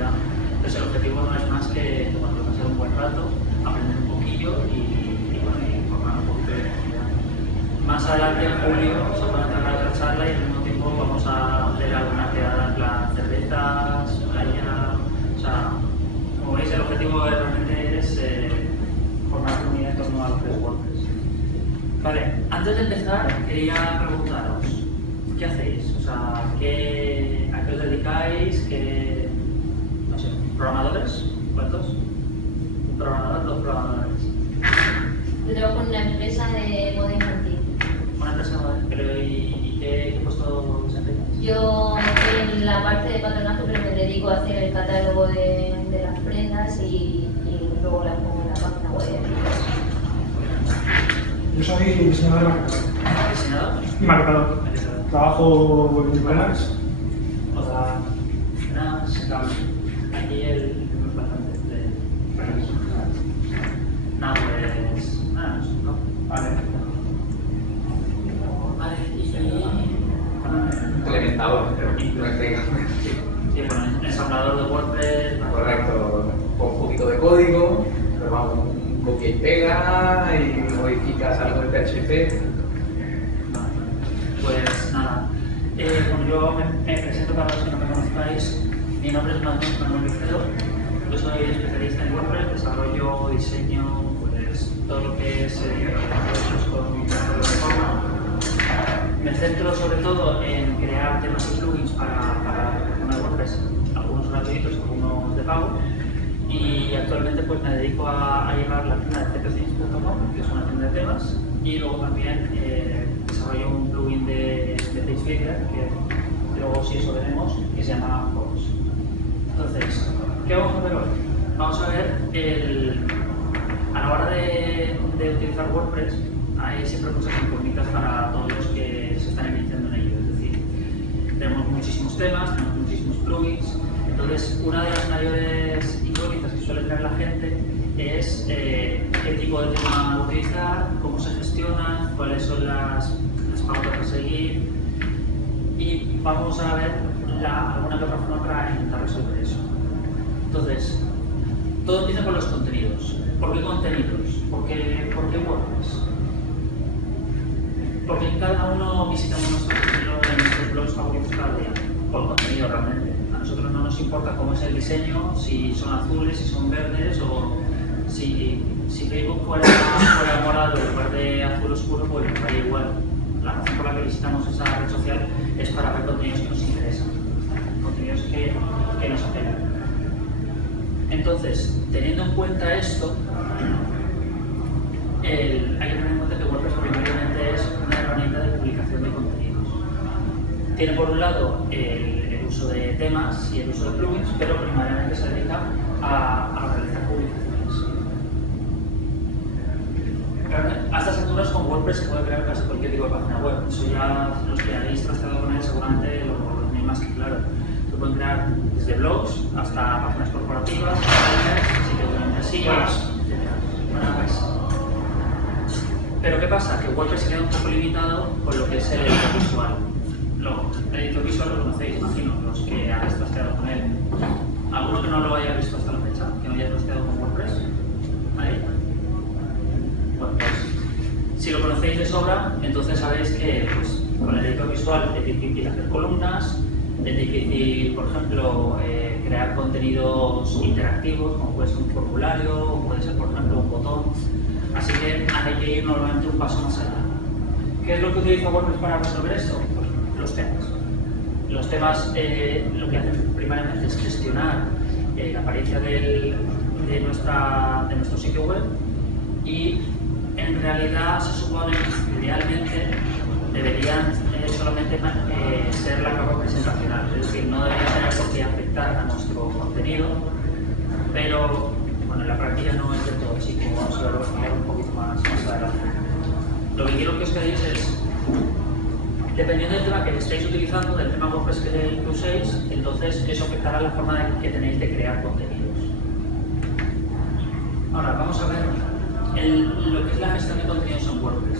comunidad. Entonces el objetivo no es más que bueno, pasar un buen rato, aprender un poquillo y formar un poquito de comunidad. Más adelante en julio se van a cerrar otra charla y al mismo tiempo vamos a hacer alguna quedada en plan cervezas, playa, o sea, como veis el objetivo realmente es formar comunidad en torno a los WordPress. Vale, antes de empezar quería preguntaros, ¿qué hacéis? O sea, ¿a qué os dedicáis? No sé, ¿programadores? ¿Cuántos? ¿Un programador? ¿Dos programadores? Yo trabajo en una empresa de moda infantil. Una empresa de moda, pero ¿y qué puesto desempeñas? Yo estoy en la parte de patronaje, pero me dedico a hacer el catálogo de las prendas y luego las pongo en la página web. Yo soy diseñador de marcador. ¿Diseñador? Y marcador. Trabajo en e-commerce. O sea, nada, aquí el bastante de... Nada, pues... Nada, no. Vale. Vale, Implementador, Sí, bueno, ensamblador de WordPress... correcto, con un poquito de código, pero vamos, un copia y pega y modificas algo de PHP. Pues nada, bueno, yo me presento para los que no me conozcáis. Mi nombre es Manuel Vicedo. Yo soy especialista en WordPress, desarrollo, diseño, pues todo lo que es procesos con plataforma. Me centro sobre todo en crear temas y plugins para WordPress, algunos gratuitos, algunos de pago. Y actualmente pues me dedico a llevar la tienda de cpthemes.com, que es una tienda de temas, y luego también desarrollo un plugin de PageBuilder, que luego si eso veremos, que se llama Forms. Entonces, ¿qué vamos a ver hoy? Vamos a ver a la hora de utilizar WordPress, hay siempre muchas incógnitas para todos los que se están iniciando en ello. Es decir, tenemos muchísimos temas, tenemos muchísimos plugins. Entonces, una de las mayores incógnitas que suele tener la gente es qué tipo de tema utilizar, cómo se gestiona, cuáles son las pautas a seguir, y vamos a ver alguna que otra forma para intentar resolver eso. Entonces, todo empieza con los contenidos. ¿Por qué contenidos? ¿Por qué WordPress? Porque cada uno visitamos nuestros blogs favoritos cada día, por contenido realmente. A nosotros no nos importa cómo es el diseño, si son azules, si son verdes, o si Facebook fuera morado en lugar de azul oscuro, pues nos da igual. La razón por la que visitamos esa red social es para ver contenidos que nos interesan, contenidos que nos apelan. Entonces, teniendo en cuenta esto, hay que tener en cuenta que WordPress primariamente es una herramienta de publicación de contenidos. Tiene por un lado el uso de temas y el uso de plugins, pero primariamente se dedica a realizar publicaciones. A estas alturas con WordPress se puede crear casi cualquier tipo de página web. Eso ya los que habéis tratado con él seguramente lo tenéis más que claro. Se pueden crear desde blogs hasta páginas corporativas, sitios de membresías, etc. Pero ¿qué pasa? Que WordPress se queda un poco limitado con lo que es el editor visual. El editor visual lo conocéis, imagino, los que habéis trasteado con él. ¿Alguno que no lo haya visto hasta la fecha? ¿Que no haya trasteado con WordPress? ¿Ahí? Bueno, pues, si lo conocéis de sobra, entonces sabéis que pues, con el editor visual es difícil hacer columnas, es difícil, por ejemplo, crear contenidos interactivos, como puede ser un formulario, o puede ser, por ejemplo, un botón. Así que hay que ir normalmente un paso más allá. ¿Qué es lo que utiliza WordPress para resolver esto? Pues los temas. Los temas lo que hacen primariamente es gestionar la apariencia de nuestro sitio web, y en realidad se supone que idealmente deberían solamente ser la capa presentacional, es decir, no deberían tener por qué afectar a nuestro contenido, pero bueno, en la práctica no es del todo así, como vamos a verlo un poquito más adelante. Lo que quiero que os quedéis es, dependiendo del tema que estéis utilizando, del tema WordPress que uséis, entonces eso afectará la forma que tenéis de crear contenidos. Ahora vamos a ver lo que es la gestión de contenidos en WordPress.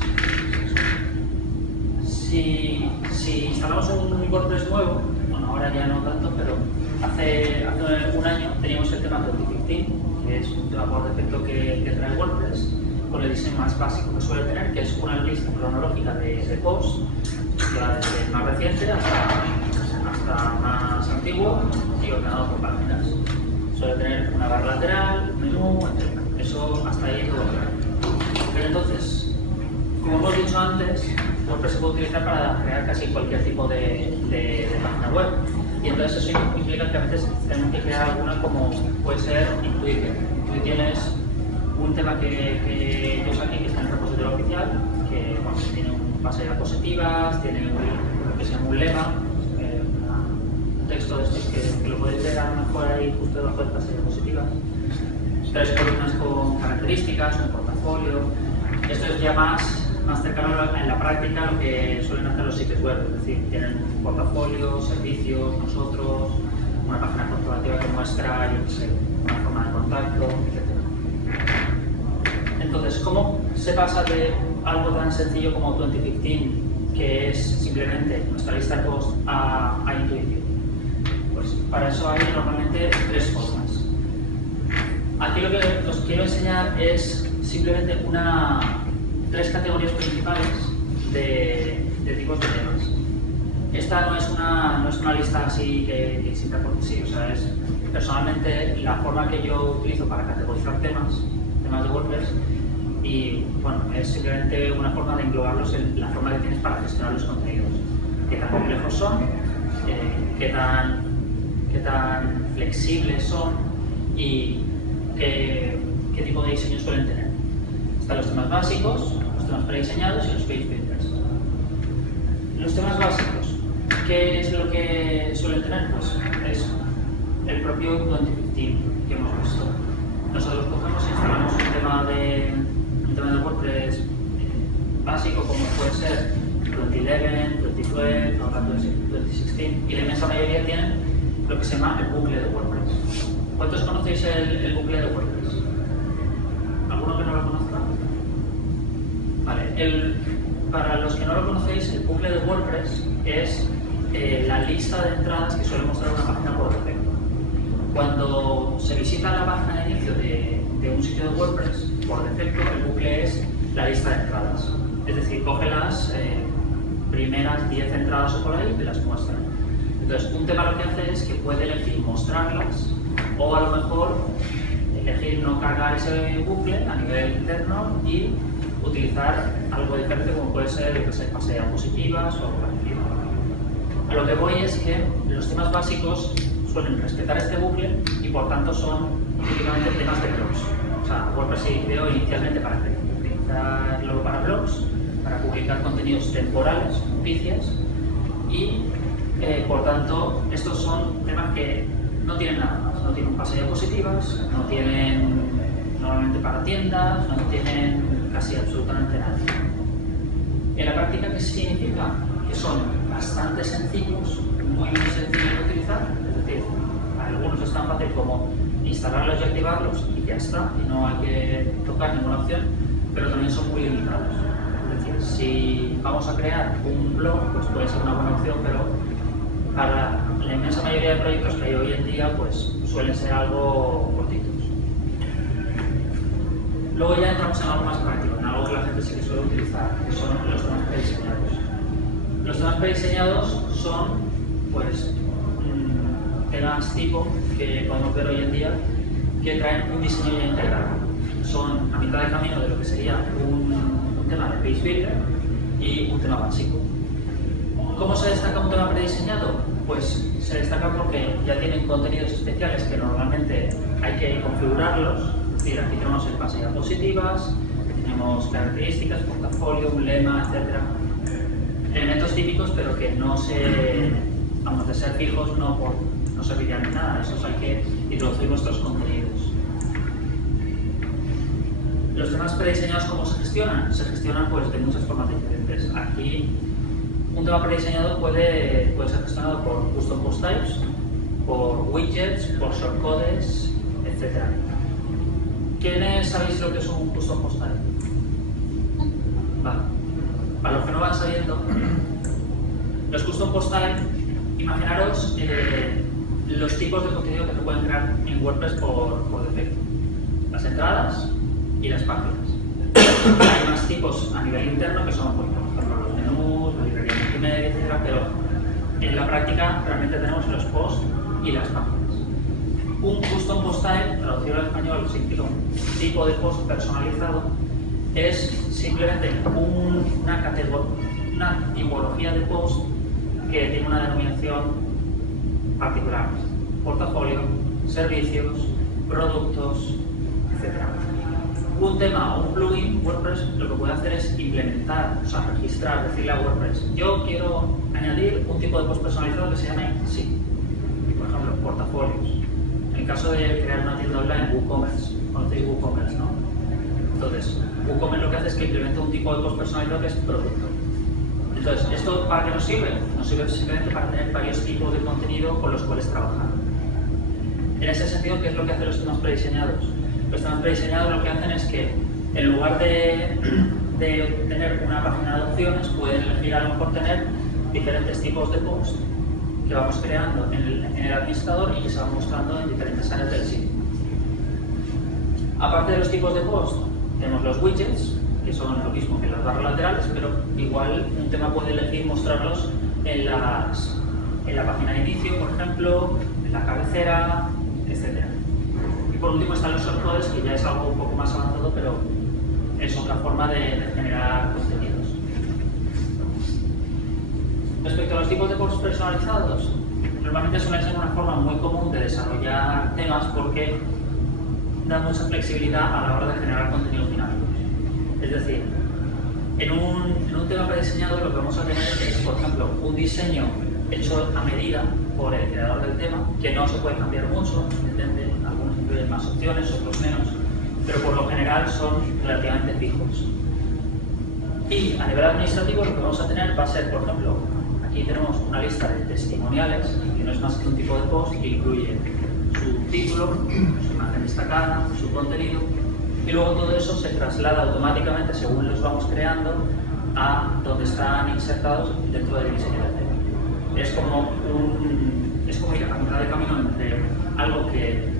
Si instalamos un WordPress nuevo, bueno, ahora ya no tanto, pero hace un año es un tema por defecto que trae WordPress, con el diseño más básico que suele tener, que es una lista cronológica de posts, que va desde el más reciente hasta más antiguo y ordenado por páginas. Suele tener una barra lateral, menú, etc. Eso hasta ahí todo claro. Pero entonces, como hemos dicho antes, WordPress se puede utilizar para crear casi cualquier tipo de página web. Y entonces eso implica que a veces tenemos que crear alguna como puede ser Intuitive. Intuitive es un tema que yo saqué que está en el repositorio oficial, que bueno, tiene un base de diapositivas, tiene lo que se llama un lema, un texto de estos que lo podéis ver a lo mejor ahí justo debajo del base de diapositivas. 3 columnas con características, un portafolio. Esto es ya más cercano en la práctica a lo que suelen hacer los sitios web, es decir, tienen un portafolio, servicios, nosotros, una página corporativa que muestra, yo qué sé, una forma de contacto, etc. Entonces, ¿cómo se pasa de algo tan sencillo como 2015, que es simplemente nuestra lista de posts, a Intuitive? Pues para eso hay normalmente 3 formas. Aquí lo que os quiero enseñar es simplemente 3 categorías principales de tipos de temas. Esta no es una lista así que exista porque sí, o sea, es personalmente la forma que yo utilizo para categorizar temas de WordPress y bueno, es simplemente una forma de englobarlos en la forma que tienes para gestionar los contenidos. Qué tan complejos son, qué tan flexibles son y qué tipo de diseño suelen tener. Están los temas básicos, los temas prediseñados y los page builders. Los temas básicos, ¿qué es lo que suelen tener? Pues es el propio 2015 que hemos visto. Nosotros cogemos e instalamos un tema de WordPress básico como puede ser 2011, 2012, ahora 2016 y la inmensa mayoría tienen lo que se llama el bucle de WordPress. ¿Cuántos conocéis el bucle de WordPress? ¿Alguno que no lo conozca? Vale, para los que no lo conocéis, el bucle de WordPress es la lista de entradas que suele mostrar una página por defecto. Cuando se visita la página de inicio de un sitio de WordPress, por defecto el bucle es la lista de entradas. Es decir, coge las primeras 10 entradas o por ahí y te las muestra. Entonces, un tema lo que hace es que puede elegir mostrarlas o a lo mejor elegir no cargar ese bucle a nivel interno y utilizar algo diferente como puede ser, yo que sé, base de diapositivas o algo parecido. A lo que voy es que los temas básicos suelen respetar este bucle y por tanto son típicamente temas de blogs. O sea, WordPress se creó inicialmente para utilizarlo para blogs, para publicar contenidos temporales, noticias y por tanto estos son temas que no tienen nada más, no tienen un pase de diapositivas, no tienen normalmente para tiendas, no tienen casi absolutamente nada. En la práctica, ¿qué significa? Que son bastante sencillos, muy sencillos de utilizar, es decir, algunos es tan fácil como instalarlos y activarlos y ya está, y no hay que tocar ninguna opción, pero también son muy limitados. Es decir, si vamos a crear un blog, pues puede ser una buena opción, pero para la inmensa mayoría de proyectos que hay hoy en día, pues suelen ser algo cortitos. Luego ya entramos en algo más práctico, en algo que la gente sí que suele utilizar, que son los temas prediseñados. Los temas prediseñados son, pues, temas tipo que podemos ver hoy en día que traen un diseño ya integrado. Son a mitad de camino de lo que sería un tema de page builder y un tema básico. ¿Cómo se destaca un tema prediseñado? Pues se destaca porque ya tienen contenidos especiales que normalmente hay que configurarlos. Es decir, aquí tenemos el pase de diapositivas, tenemos características, portafolio, un lema, etc. Elementos típicos, pero que no se, vamos, de ser fijos, no servirían de nada. Esos hay que introducir nuestros contenidos. Los temas prediseñados, ¿cómo se gestionan? Se gestionan pues de muchas formas diferentes. Aquí un tema prediseñado puede ser gestionado por custom post types, por widgets, por shortcodes, etc. ¿Quiénes sabéis lo que es un custom post type? Vale. Para los que no van sabiendo, los custom post type, imaginaros los tipos de contenido que se pueden crear en WordPress por defecto. las entradas y las páginas. Hay más tipos a nivel interno que son, por ejemplo, los menús, la librería multimedia, etc. Pero en la práctica realmente tenemos los posts y las páginas. Un custom post type, traducido al español, significa un tipo de post personalizado. Es simplemente una tipología de post que tiene una denominación particular. Portafolio, servicios, productos, etc. Un tema o un plugin WordPress lo que puede hacer es implementar, o sea, registrar, decirle a WordPress: yo quiero añadir un tipo de post personalizado que se llame sí. Por ejemplo, portafolios. En el caso de crear una tienda online, WooCommerce, conocéis WooCommerce, ¿no? Entonces, WooCommerce lo que hace es que implementa un tipo de post personalizado que es producto. Entonces, ¿esto para qué nos sirve? Nos sirve simplemente para tener varios tipos de contenido con los cuales trabajar. En ese sentido, ¿qué es lo que hacen los temas prediseñados? Los temas prediseñados lo que hacen es que, en lugar de tener una página de opciones, pueden elegir a lo mejor tener diferentes tipos de post que vamos creando en el administrador y que se van mostrando en diferentes áreas del sitio. Aparte de los tipos de post, tenemos los widgets, que son lo mismo que las barras laterales, pero igual un tema puede elegir mostrarlos en la página de inicio, por ejemplo, en la cabecera, etc. Y por último están los shortcodes, que ya es algo un poco más avanzado, pero es otra forma de generar contenidos. Respecto a los tipos de posts personalizados, normalmente suelen ser una forma muy común de desarrollar temas porque da mucha flexibilidad a la hora de generar contenido final. Es decir, en un tema prediseñado lo que vamos a tener es, por ejemplo, un diseño hecho a medida por el creador del tema, que no se puede cambiar mucho, depende, algunos incluyen más opciones, otros menos, pero por lo general son relativamente fijos. Y a nivel administrativo lo que vamos a tener va a ser, por ejemplo, aquí tenemos una lista de testimoniales, que no es más que un tipo de post que incluye su título, su imagen destacada, su contenido, y luego todo eso se traslada automáticamente, según los vamos creando, a donde están insertados dentro del diseño del tema. Es como ir a mitad de camino entre algo que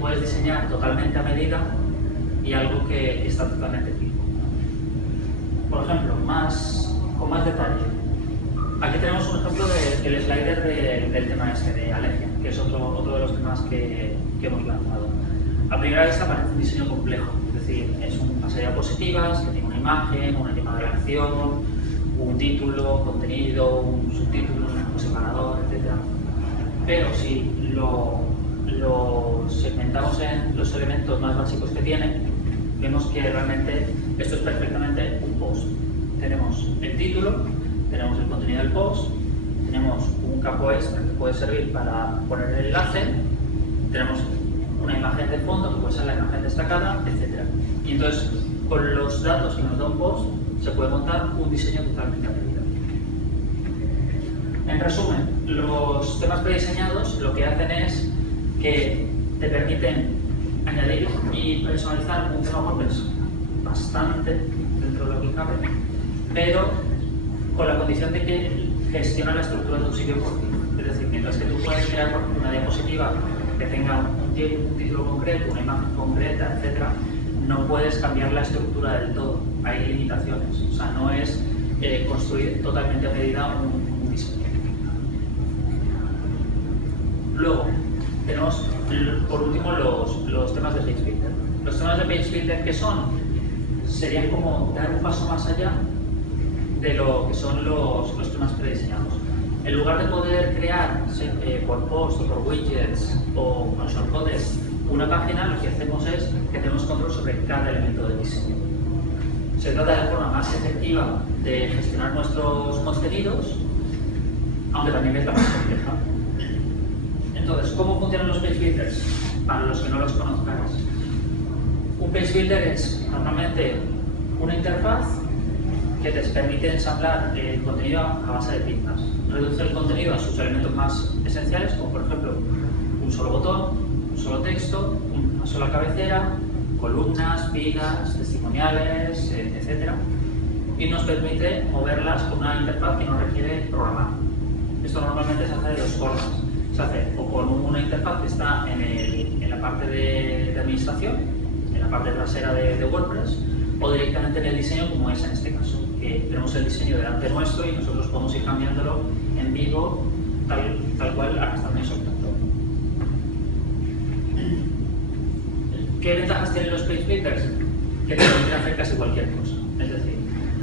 puedes diseñar totalmente a medida y algo que está totalmente fijo. Por ejemplo, con más detalle. Aquí tenemos un ejemplo del slider del tema este, de alergia, que es otro de los temas que hemos lanzado. A primera vista parece un diseño complejo, es decir, es una serie de diapositivas que tiene una imagen, una llamada de la acción, un título, contenido, un subtítulo, un separador, etc. Pero si lo segmentamos en los elementos más básicos que tiene, vemos que realmente esto es perfectamente un post. Tenemos el título, tenemos el contenido del post, tenemos un campo extra que puede servir para poner el enlace, tenemos una imagen de fondo que puede ser la imagen destacada, etc. Y entonces, con los datos que nos da un post, se puede montar un diseño totalmente a medida. En resumen, los temas prediseñados lo que hacen es que te permiten añadir y personalizar un tema WordPress bastante dentro de lo que cabe, pero con la condición de que gestiona la estructura de tu sitio por ti. Es decir, mientras que tú puedes crear una diapositiva que tenga un título concreto, una imagen concreta, etc., no puedes cambiar la estructura del todo. Hay limitaciones. O sea, no es construir totalmente a medida un diseño. Luego, tenemos por último los temas de PageBuilder. Los temas de PageBuilder, ¿qué son? Serían como dar un paso más allá de lo que son los temas prediseñados. En lugar de poder crear por post o por widgets o con shortcodes una página, lo que hacemos es que tenemos control sobre cada elemento del diseño. Se trata de la forma más efectiva de gestionar nuestros contenidos, aunque también es la más compleja. Entonces, ¿cómo funcionan los page builders? Para los que no los conozcáis. Un page builder es normalmente una interfaz que te permite ensamblar el contenido a base de pistas. Reduce el contenido a sus elementos más esenciales, como por ejemplo un solo botón, un solo texto, una sola cabecera, columnas, vidas, testimoniales, etc. Y nos permite moverlas con una interfaz que no requiere programar. Esto normalmente se hace de dos formas. Se se hace o con una interfaz que está en la parte de administración, en la parte trasera de WordPress, o directamente en el diseño, como es en este caso, que tenemos el diseño delante nuestro y nosotros podemos ir cambiándolo en vivo, tal cual hasta el mes octavo. ¿Qué ventajas tienen los page builders? Que te permiten hacer casi cualquier cosa. Es decir,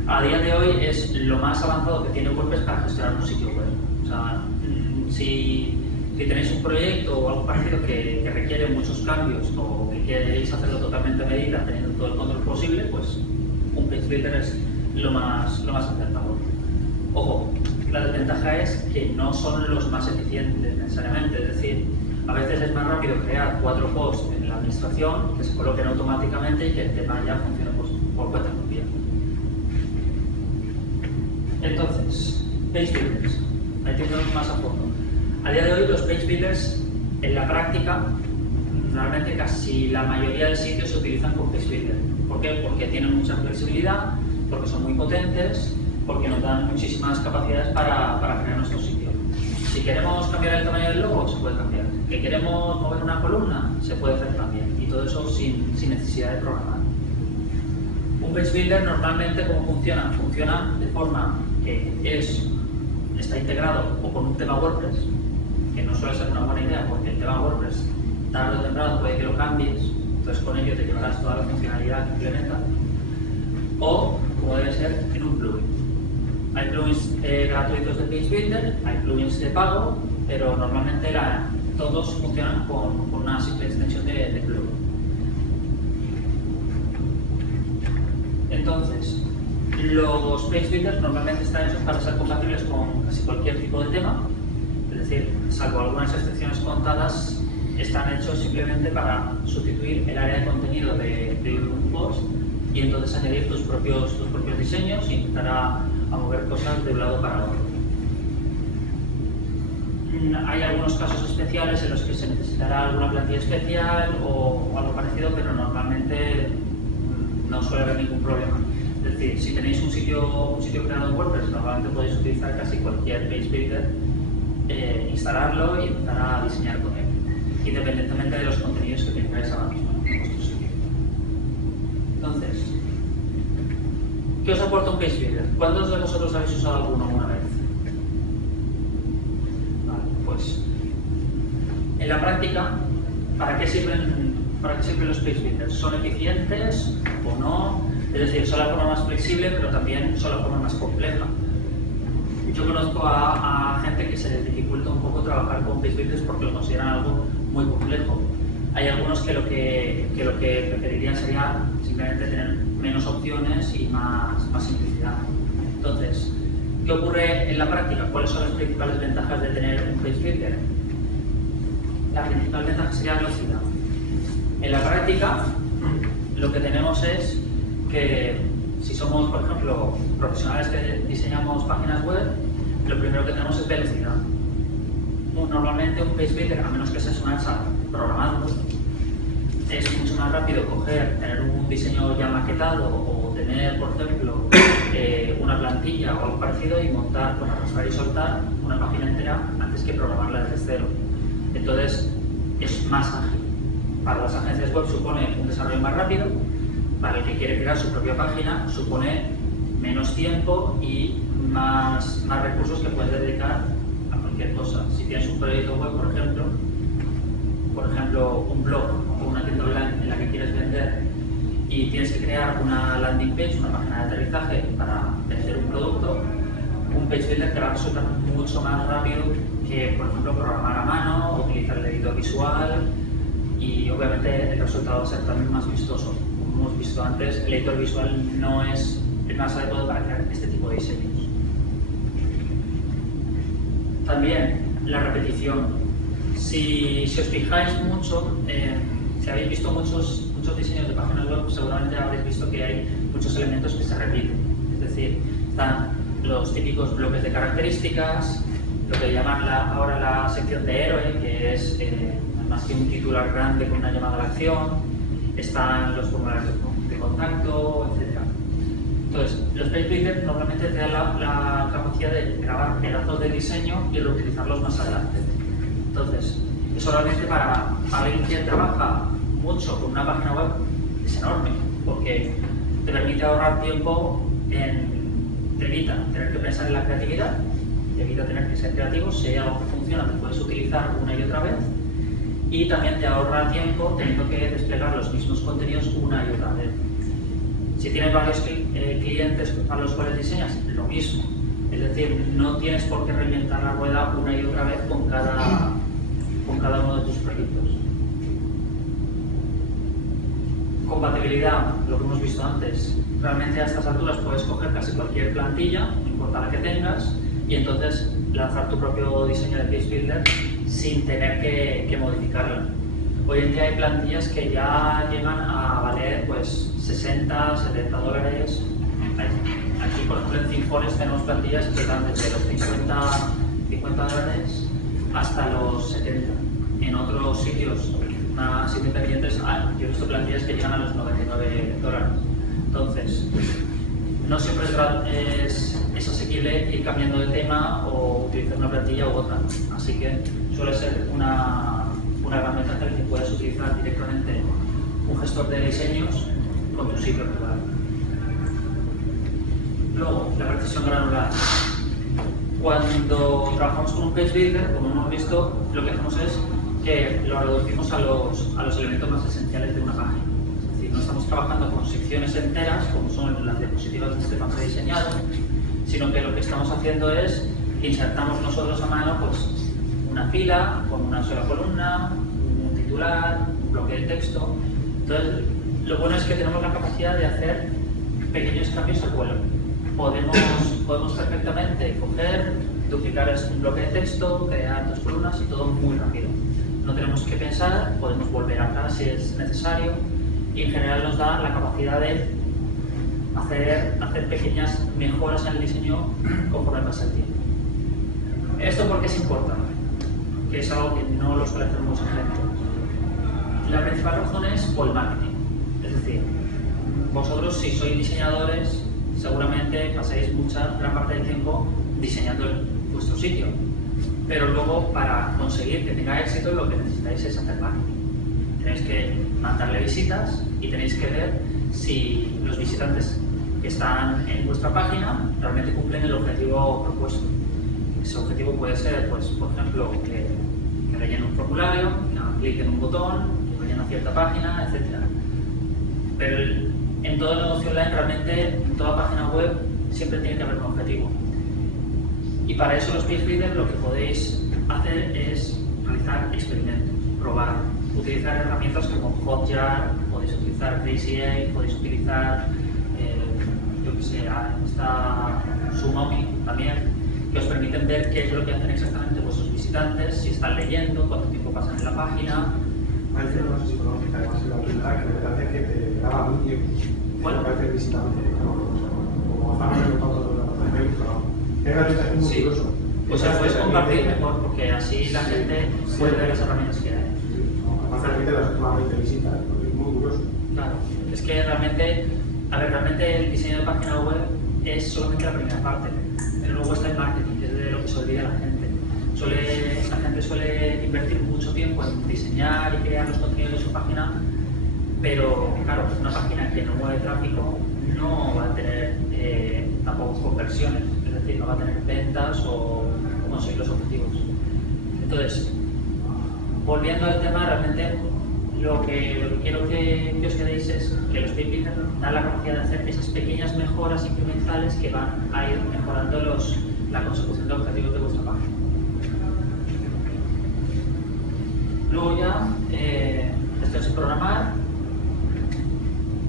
a día de hoy es lo más avanzado que tiene WordPress para gestionar un sitio web. O sea, si tenéis un proyecto o algo parecido que requiere muchos cambios o que queréis hacerlo totalmente a medida, teniendo todo el control posible, pues un page builder es lo más acertado. Ojo, la desventaja es que no son los más eficientes necesariamente, es decir, a veces es más rápido crear 4 posts en la administración que se coloquen automáticamente y que el tema ya funcione por cuenta propia. Entonces, page builders, metiéndonos más a fondo. A día de hoy los page builders en la práctica, realmente casi la mayoría de sitios se utilizan con page builder. ¿Por qué? Porque tienen mucha flexibilidad, porque son muy potentes, porque nos dan muchísimas capacidades para crear nuestro sitio. Si queremos cambiar el tamaño del logo, se puede cambiar. Que queremos mover una columna, se puede hacer también. Y todo eso sin necesidad de programar. Un page builder normalmente, ¿cómo funciona? Funciona de forma que está integrado o con un tema WordPress, que no suele ser una buena idea porque el tema WordPress tarde o temprano puede que lo cambies, entonces con ello te llevarás toda la funcionalidad que implementa, o como debe ser en un plugin. Hay plugins gratuitos de page builder, hay plugins de pago, pero normalmente todos funcionan con una simple extensión de plugin. Entonces, los page builders normalmente están hechos para ser compatibles con casi cualquier tipo de tema, es decir, salvo algunas excepciones contadas, están hechos simplemente para sustituir el área de contenido de un post y entonces añadir tus propios diseños y empezar a mover cosas de un lado para otro. Hay algunos casos especiales en los que se necesitará alguna plantilla especial o algo parecido, pero normalmente no suele haber ningún problema. Es decir, si tenéis un sitio creado en WordPress, normalmente podéis utilizar casi cualquier page builder, instalarlo y empezar a diseñar con él, independientemente de los contenidos que tengáis ahora mismo en vuestro sitio. Entonces, ¿qué os aporta un page builder? ¿Cuántos de vosotros habéis usado alguno alguna vez? Vale, pues en la práctica, ¿para qué sirven los page builders? ¿Son eficientes o no? Es decir, son la forma más flexible, pero también son la forma más compleja. Yo conozco a gente que se les dificulta un poco trabajar con page builders porque lo consideran algo muy complejo. Hay algunos que lo que preferirían sería simplemente tener menos opciones y más simplicidad. Entonces, ¿qué ocurre en la práctica? ¿Cuáles son las principales ventajas de tener un page builder? La principal ventaja sería la velocidad. En la práctica, lo que tenemos es que si somos, por ejemplo, profesionales que diseñamos páginas web, lo primero que tenemos es velocidad. Normalmente un page builder, a menos que seas una alza programando, es mucho más rápido tener un diseño ya maquetado o tener, por ejemplo, una plantilla o algo parecido y montar, pues arrastrar y soltar una página entera antes que programarla desde cero. Entonces, es más ágil. Para las agencias web supone un desarrollo más rápido, para el que quiere crear su propia página supone menos tiempo y más recursos que puedes dedicar a cualquier cosa. Si tienes un proyecto web, por ejemplo, un blog o una tienda online en la que quieres vender y tienes que crear una landing page, una página de aterrizaje para vender un producto, un page builder te va a resultar mucho más rápido que, por ejemplo, programar a mano, utilizar el editor visual y obviamente el resultado va a ser también más vistoso. Como hemos visto antes, el editor visual no es el más adecuado para crear este tipo de diseños. También la repetición. Si os fijáis mucho, si habéis visto muchos diseños de páginas web, seguramente habréis visto que hay muchos elementos que se repiten. Es decir, están los típicos bloques de características, lo que llaman ahora la sección de héroe, que es más que un titular grande con una llamada a la acción, están los formularios de contacto, etc. Entonces, los page builders normalmente te dan la capacidad de grabar pedazos de diseño y reutilizarlos más adelante. Entonces, eso realmente para alguien que trabaja mucho con una página web es enorme, porque te permite ahorrar tiempo te evita tener que pensar en la creatividad, te evita tener que ser creativo. Si hay algo que funciona, te puedes utilizar una y otra vez, y también te ahorra tiempo teniendo que desplegar los mismos contenidos una y otra vez. Si tienes varios clientes para los cuales diseñas, lo mismo. Es decir, no tienes por qué reinventar la rueda una y otra vez con cada uno de tus proyectos. Compatibilidad, lo que hemos visto antes. Realmente a estas alturas puedes coger casi cualquier plantilla, no importa la que tengas, y entonces lanzar tu propio diseño de Page Builder sin tener que modificarla. Hoy en día hay plantillas que ya llegan a valer pues 60, 70 dólares. Aquí, por ejemplo, en ThemeForest tenemos plantillas que van desde los 50 dólares hasta los 70. En otros sitios más independientes, yo he visto plantillas que llegan a los 99 dólares. Entonces, no siempre es asequible ir cambiando de tema o utilizar una plantilla u otra. Así que suele ser una gran ventaja que puedes utilizar directamente un gestor de diseños con tu sitio privado. Luego, la precisión granular. Cuando trabajamos con un Page Builder, como hemos visto, lo que hacemos es que lo reducimos a los elementos más esenciales de una página. Es decir, no estamos trabajando con secciones enteras, como son las diapositivas de este mapa diseñado, sino que lo que estamos haciendo es insertamos nosotros a mano pues, una fila con una sola columna, un titular, un bloque de texto. Entonces, lo bueno es que tenemos la capacidad de hacer pequeños cambios al vuelo. Podemos perfectamente coger, duplicar un bloque de texto, crear 2 columnas y todo muy rápido. No tenemos que pensar, podemos volver atrás si es necesario, y en general nos da la capacidad de hacer pequeñas mejoras en el diseño conforme pasa el tiempo. ¿Esto por qué es importante? Que es algo que no lo suele hacer mucha gente. La principal razón es por el marketing. Es decir, vosotros si sois diseñadores, seguramente pasáis gran parte del tiempo diseñando vuestro sitio. Pero luego, para conseguir que tenga éxito, lo que necesitáis es hacer marketing. Tenéis que mandarle visitas y tenéis que ver si los visitantes que están en vuestra página realmente cumplen el objetivo propuesto. Ese objetivo puede ser, pues, por ejemplo, que rellenen un formulario, que hagan clic en un botón, que vayan a cierta página, etc. Pero en todo negocio online, realmente, en toda página web, siempre tiene que haber un objetivo. Y para eso los Page Builders lo que podéis hacer es realizar experimentos, probar, utilizar herramientas como Hotjar, podéis utilizar Crazy Eight, podéis utilizar, yo que sé, esta Sumomi también, que os permiten ver qué es lo que hacen exactamente vuestros visitantes, si están leyendo, cuánto tiempo pasan en la página. Parece una psicológica, además de la utilidad, que me parece que te graba muy bien. Bueno. Me parece visitante, como están preguntando de la página, pero es realmente muy Sí. curioso. Pues se puedes compartir mejor, porque así la gente puede ver las herramientas que hay. Además, realmente las últimas 20 visitas, porque es muy curioso. Claro, es que realmente el diseño de página web es solamente la primera parte, pero luego está el marketing, que es de lo que se olvida la gente. La gente suele invertir mucho tiempo en diseñar y crear los contenidos de su página, pero claro, una página que no mueve tráfico no va a tener tampoco conversiones, es decir, no va a tener ventas o conseguir los objetivos. Entonces, volviendo al tema, realmente lo que quiero que os quedéis es que los Page Builders dan la capacidad de hacer esas pequeñas mejoras incrementales que van a ir mejorando la consecución de objetivos de vuestra página. Luego ya, esto es programar.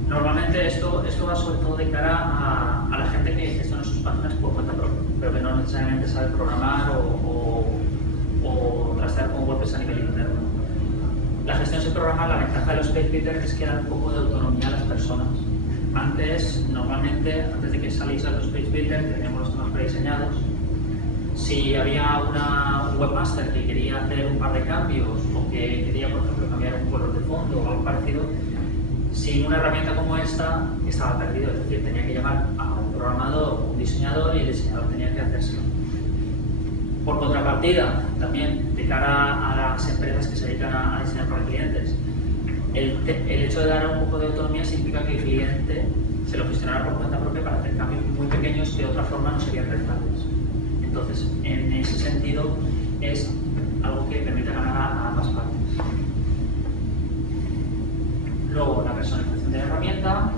Normalmente esto va sobre todo de cara a la gente que gestiona sus páginas por cuenta propia, pero que no necesariamente sabe programar o trastear con WordPress a nivel interno. La gestión sin programar, la ventaja de los Page Builders es que da un poco de autonomía a las personas. Normalmente, antes de que salís a los Page Builders, teníamos los temas prediseñados. Si había un webmaster que quería hacer un par de cambios o que quería, por ejemplo, cambiar un color de fondo o algo parecido, sin una herramienta como esta estaba perdido, es decir, tenía que llamar a un programador, un diseñador, y el diseñador tenía que hacérselo. Por contrapartida, también de cara a las empresas que se dedican a diseñar para clientes. El hecho de dar un poco de autonomía significa que el cliente se lo gestionará por cuenta propia para hacer cambios muy pequeños que de otra forma no serían rentables. Entonces, en ese sentido, es algo que permite ganar a ambas partes. Luego, la personalización de la herramienta.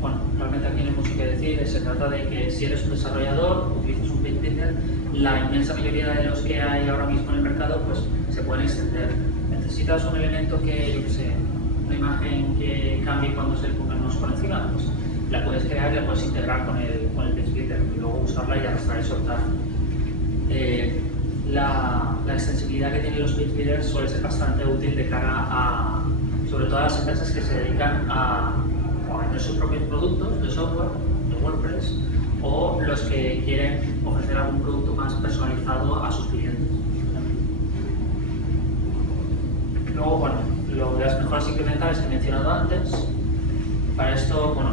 Bueno, realmente aquí no hay mucho que decir. Se trata de que si eres un desarrollador, utilizas un PageBuilder, la inmensa mayoría de los que hay ahora mismo en el mercado pues se pueden extender. Necesitas un elemento que, yo qué sé, una imagen que cambie cuando se le pongan unos por encima, pues la puedes crear y la puedes integrar con el PageBuilder y luego usarla y arrastrar y soltar. La extensibilidad que tienen los PageBuilders suele ser bastante útil de cara a, sobre todo a las empresas que se dedican a vender sus propios productos de software, de WordPress, o los que quieren ofrecer algún producto más personalizado a sus clientes. Luego, bueno, lo de las mejoras incrementales que he mencionado antes. Para esto, bueno,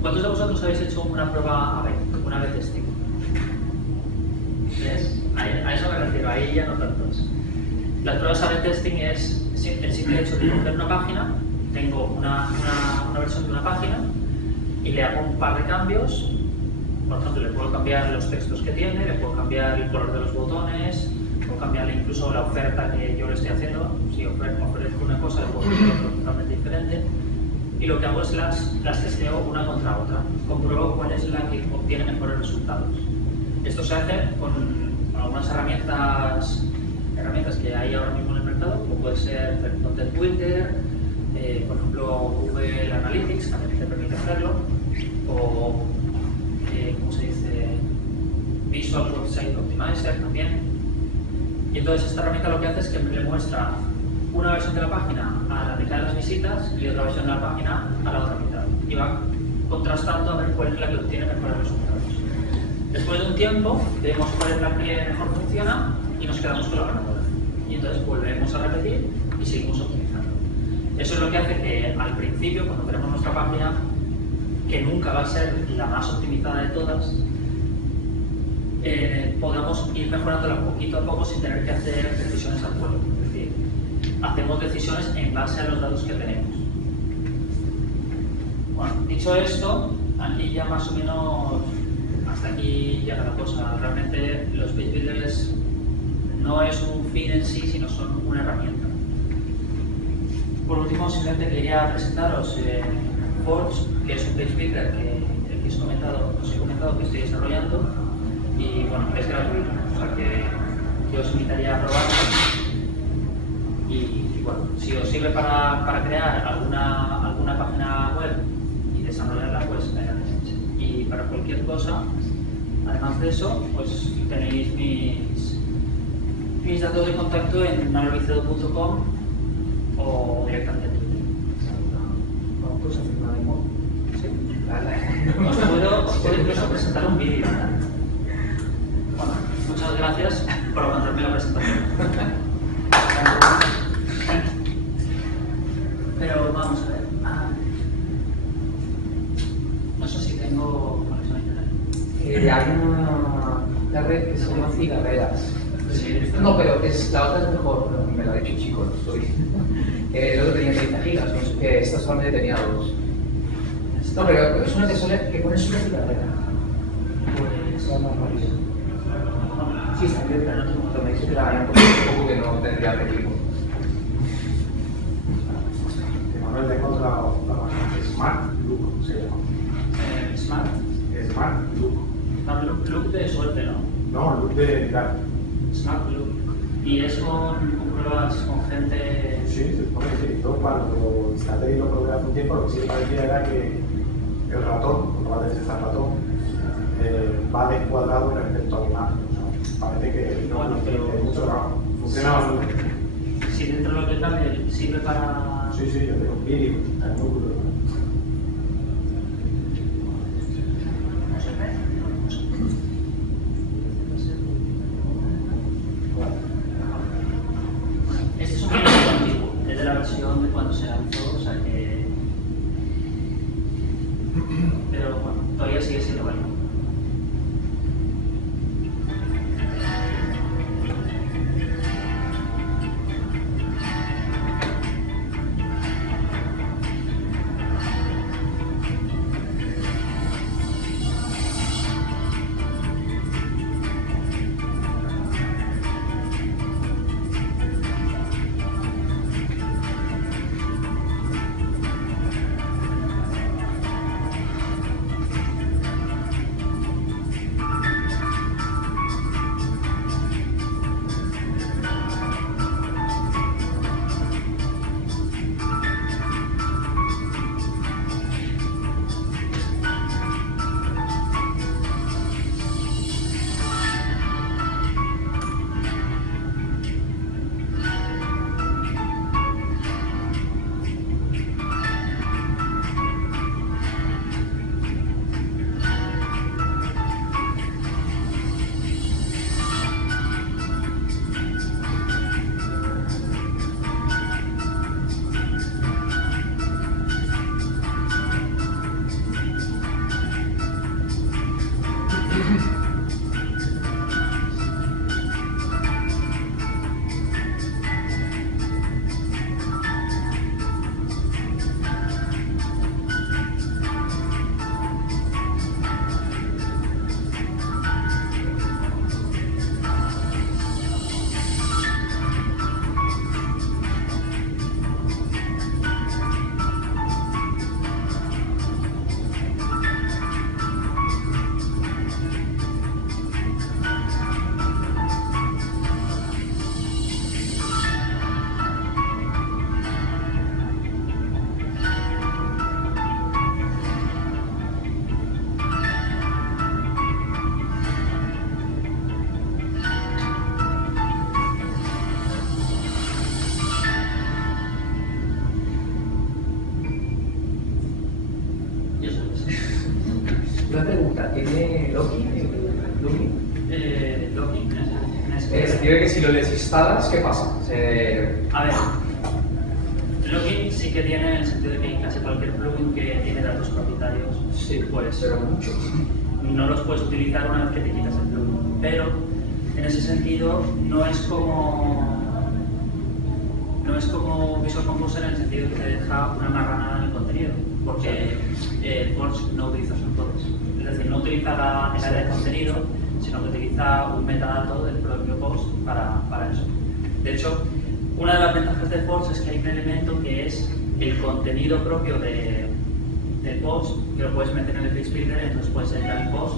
¿cuántos de vosotros habéis hecho una prueba A/B, una A/B testing? ¿Ves? A eso me refiero, ahí ya no tantos. Las pruebas A/B testing es el simple hecho de coger una página, tengo una versión de una página y le hago un par de cambios. Por ejemplo, le puedo cambiar los textos que tiene, le puedo cambiar el color de los botones, puedo cambiarle incluso la oferta que yo le estoy haciendo. Si ofrezco una cosa, le puedo hacer otra totalmente diferente. Y lo que hago es las testeo una contra otra. Compruebo cuál es la que obtiene mejores resultados. Esto se hace con algunas herramientas que hay ahora mismo en el mercado, como puede ser el Content Builder, por ejemplo Google Analytics también te permite hacerlo, o ¿cómo se dice? Visual Website Optimizer también. Y entonces esta herramienta lo que hace es que le muestra una versión de la página a la mitad de las visitas y otra versión de la página a la otra mitad. Y va contrastando a ver cuál es la que obtiene mejores resultados. Después de un tiempo, vemos cuál es la que mejor funciona y nos quedamos con la ganadora. Y entonces volvemos a repetir y seguimos optimizando. Eso es lo que hace que al principio, cuando tenemos nuestra página, que nunca va a ser la más optimizada de todas, podamos ir mejorándola poquito a poco sin tener que hacer decisiones al vuelo. Es decir, hacemos decisiones en base a los datos que tenemos. Bueno, dicho esto, aquí ya más o menos hasta aquí llega la cosa. Realmente los page builders no es un fin en sí, sino son una herramienta. Por último, simplemente quería presentaros Forge, que es un page builder que os he comentado que estoy desarrollando, y bueno, es gratuito, o sea que os invitaría a probarlo. Y bueno, si os sirve para crear alguna página web y desarrollarla, pues adelante. Y para cualquier cosa, además de eso, pues tenéis mis datos de contacto en manuelvicedo.com o directamente en Twitter. ¿Cómo puedes hacer una demo? Sí. Os puedo incluso presentar un vídeo. Bueno, muchas gracias por aguantarme la presentación. Pero vamos a ver. No sé si tengo conexión a internet. Hay una red que se llama Cigarreras. Sí. No, pero la otra es mejor, me lo ha dicho Chico, no soy. El otro tenía 30 gigas, no sé qué, esta solamente tenía 2. No, pero es una que pone solo Cigarrera. Pues Se llama Mario. Sí, salió, pero no tengo un me dice que la habían puesto un poco que no tendría equipo. Manuel, he encontrado la página Smart Look, se llama. Smart. Smart Look. Look de suerte, ¿no? No, Look de mirar. Smart Look. ¿Y es con pruebas con gente? Sí, se supone que sí. Yo cuando lo instalé y lo probé hace un tiempo, lo que sí me parecía era que el ratón, cuando va a detectar el ratón, va descuadrado respecto a la imagen. O sea, parece que no, Bueno, pero mucho trabajo. Funciona bastante bien. Si dentro de lo que cabe sirve para... Sí, yo tengo un vídeo, está muy curioso. Este es un vídeo antiguo, es de la versión de cuando se lanzó, o sea que... Pero bueno, todavía sigue siendo válido. sentido de que si lo les instalas, ¿qué pasa? A ver, plugin sí que tiene en el sentido de que casi cualquier plugin que tiene datos propietarios, Sí, puede ser mucho. no los puedes utilizar una vez que te quitas el plugin. Pero en ese sentido no es como Visual Composer en el sentido de que te deja una marranada en el contenido, porque Forge no utiliza subtodos. Es decir, no utiliza el área de contenido, sino que utiliza un metadato del propio post para eso. De hecho, una de las ventajas de Forge es que hay un elemento que es el contenido propio del post, que lo puedes meter en el page builder, entonces puedes editar el post,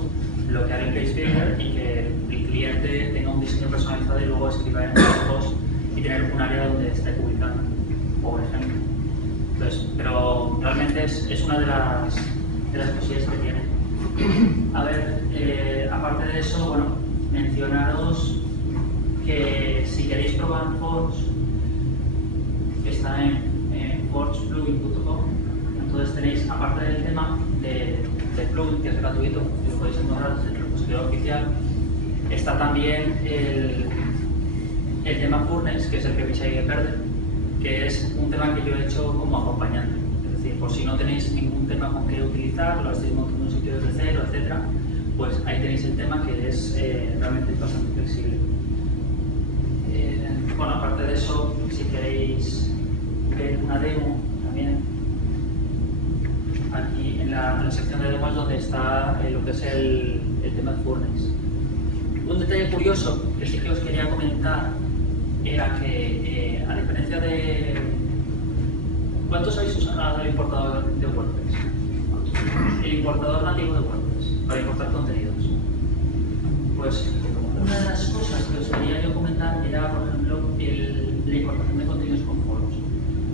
bloquear el page builder y que el cliente tenga un diseño personalizado y luego escriba en el post y tener un área donde esté publicando, por ejemplo. Entonces, pero realmente es una de las cosillas que tiene. A ver, aparte de eso, bueno, mencionaros que si queréis probar Forge, que está en forgeplugin.com, entonces tenéis, aparte del tema del plugin, que es gratuito, que lo podéis encontrar desde el repositorio oficial, está también el tema Furnace, que es el que veis ahí verde, que es un tema que yo he hecho como acompañante. Es decir, por si no tenéis ningún tema con que utilizar, lo estáis montando un sitio desde cero, etc., pues ahí tenéis el tema que es realmente bastante flexible. Bueno, aparte de eso, si queréis ver una demo también, aquí en la sección de demos donde está lo que es el tema de Furnace. Un detalle curioso que sí que os quería comentar era que, a diferencia de... ¿Cuántos habéis usado el importador de WordPress? El importador nativo de WordPress, para importar contenidos. Pues una de las cosas que os quería yo comentar era, por ejemplo, la importación de contenidos con foros.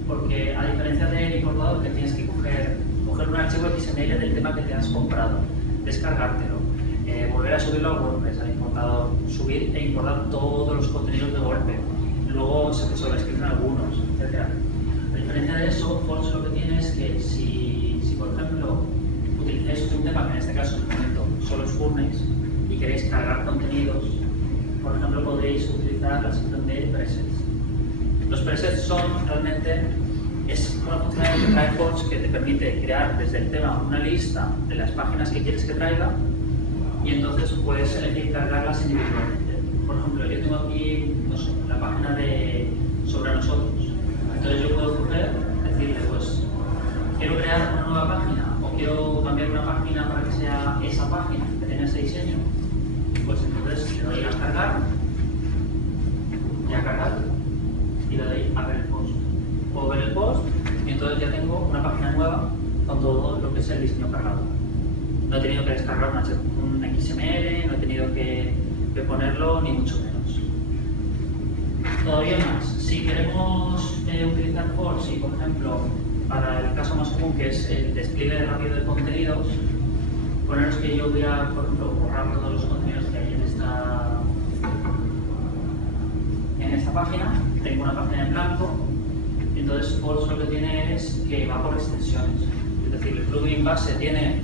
Porque a diferencia del importador, que tienes que coger un archivo XML del tema que te has comprado, descargártelo, volver a subirlo a WordPress, al importador, subir e importar todos los contenidos de WordPress, luego se te sobrescriben algunos, etc. A diferencia de eso, Forge lo que tiene es que si por ejemplo utilizáis un tema que en este caso en el momento solo es Furnace y queréis cargar contenidos, por ejemplo podréis utilizar la sección de presets. Los presets son realmente una funcionalidad que trae Forge que te permite crear desde el tema una lista de las páginas que quieres que traiga y entonces puedes elegir cargarlas individualmente. Por ejemplo, yo tengo aquí, no sé, la página sobre nosotros. Entonces yo puedo coger, decirle, pues, quiero crear una nueva página o quiero cambiar una página para que sea esa página que tenga ese diseño. Pues entonces le doy a cargar, ya cargado, y le doy a ver el post. Puedo ver el post y entonces ya tengo una página nueva con todo lo que es el diseño cargado. No he tenido que descargar un XML, no he tenido que ponerlo, ni mucho menos. Todavía más, si queremos utilizar Forge y, por ejemplo, para el caso más común que es el despliegue rápido de contenidos, poneros que yo voy a, por ejemplo, borrar todos los contenidos que hay en esta página, tengo una página en blanco, entonces Forge lo que tiene es que va por extensiones. Es decir, el plugin base tiene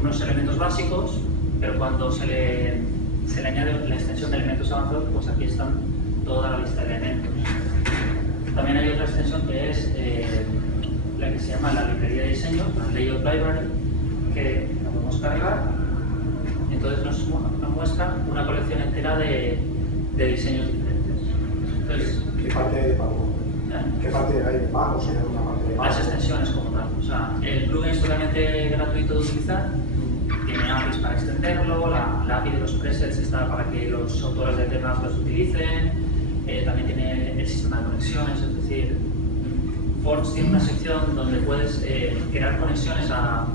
unos elementos básicos, pero cuando se le añade la extensión de elementos avanzados, pues aquí están toda la lista de elementos. También hay otra extensión que es la que se llama la librería de diseño, la Layout Library, que la podemos cargar, y entonces nos muestra una colección entera de diseños diferentes. Entonces, ¿Qué parte de pago? ¿Qué parte hay de pago? ¿Si hay alguna parte de pago? Las extensiones como tal. O sea, el plugin es totalmente gratuito de utilizar, tiene APIs para extenderlo, la API de los presets está para que los autores de temas los utilicen, también tiene el sistema de conexiones, es decir, Forge tiene una sección donde puedes crear conexiones a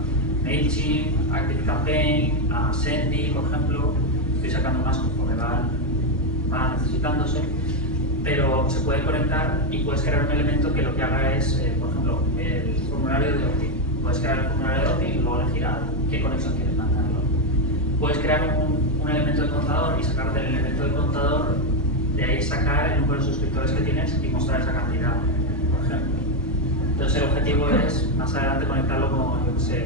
MailChimp, ActiveCampaign, a Sendly, por ejemplo. Estoy sacando más conforme van necesitándose, pero se puede conectar y puedes crear un elemento que lo que haga es, por ejemplo, el formulario de opt-in. Puedes crear el formulario de opt-in y luego elegir a qué conexión quieres mandarlo. Puedes crear un elemento de contador y sacar del elemento de contador, de ahí sacar el número de suscriptores que tienes y mostrar esa cantidad, por ejemplo. Entonces el objetivo es más adelante conectarlo con, yo qué sé,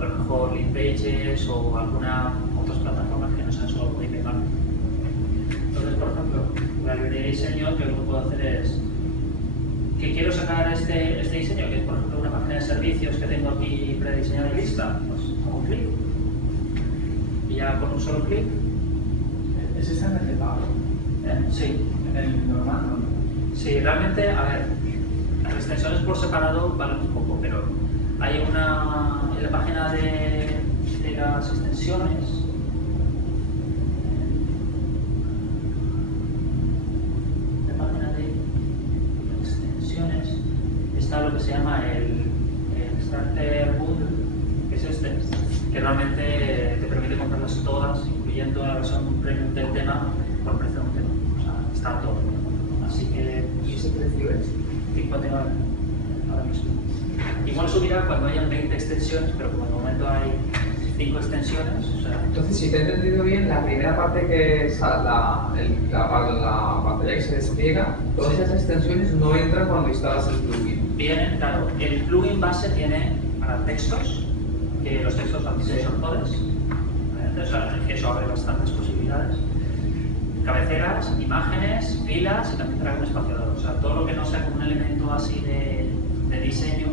a lo mejor Linkpages o alguna otras plataformas que no sean solo PayPal. Entonces, por ejemplo, diseño, yo lo que puedo hacer es que quiero sacar este diseño, que es por ejemplo una página de servicios que tengo aquí prediseñada y lista, pues hago un clic. Y ya con un solo clic. ¿Es esta en el de pago? Sí. El normal, ¿no? Sí, realmente, a ver, las extensiones por separado valen un poco, pero hay una en la página de las extensiones. Está lo que se llama el Starter Bundle, que es este, que realmente te permite comprarlas todas, incluyendo la versión premium del tema, por precio de un tema. O sea, está todo. Así que... ¿Y ese precio es? 59 ahora mismo. Igual subirá cuando hayan 20 extensiones, pero como de momento hay 5 extensiones, o sea... Entonces, si te he entendido bien, la primera parte que es la pantalla que se despliega, todas esas extensiones no entran cuando instalas el plugin. Vienen, claro, el plugin base tiene para textos, que los textos antes son codes, entonces eso abre bastantes posibilidades. Cabeceras, imágenes, filas y también trae un espaciador. O sea, todo lo que no sea como un elemento así de diseño,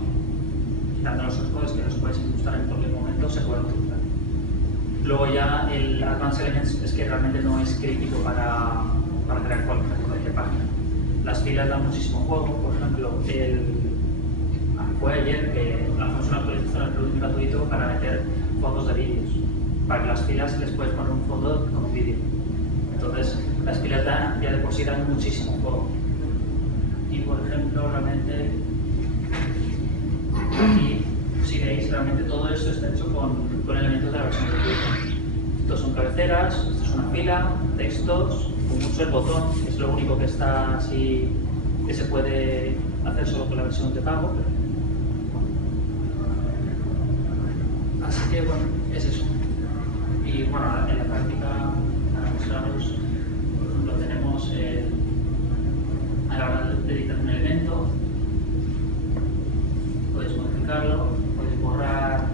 quitando los codes que los puedes incrustar en cualquier momento, se puede utilizar. Luego ya el Advanced Elements es que realmente no es crítico para crear cualquier página. Las filas dan muchísimo juego, por ejemplo, fue ayer que lanzamos una actualización al plugin gratuito para meter fondos de vídeos. Para que las filas les puedes poner un fondo como vídeo. Entonces, las filas ya de por sí dan muchísimo juego. Y por ejemplo, realmente, aquí, si veis, realmente todo esto está hecho con elementos de la versión de Twitter. Estos son cabeceras, esto es una fila, textos, con mucho el botón, que es lo único que está así, que se puede hacer solo con la versión de pago. Así que bueno, es eso. Y bueno, en la práctica, para mostraros, por ejemplo, tenemos a la hora de editar un elemento, puedes modificarlo, puedes borrar,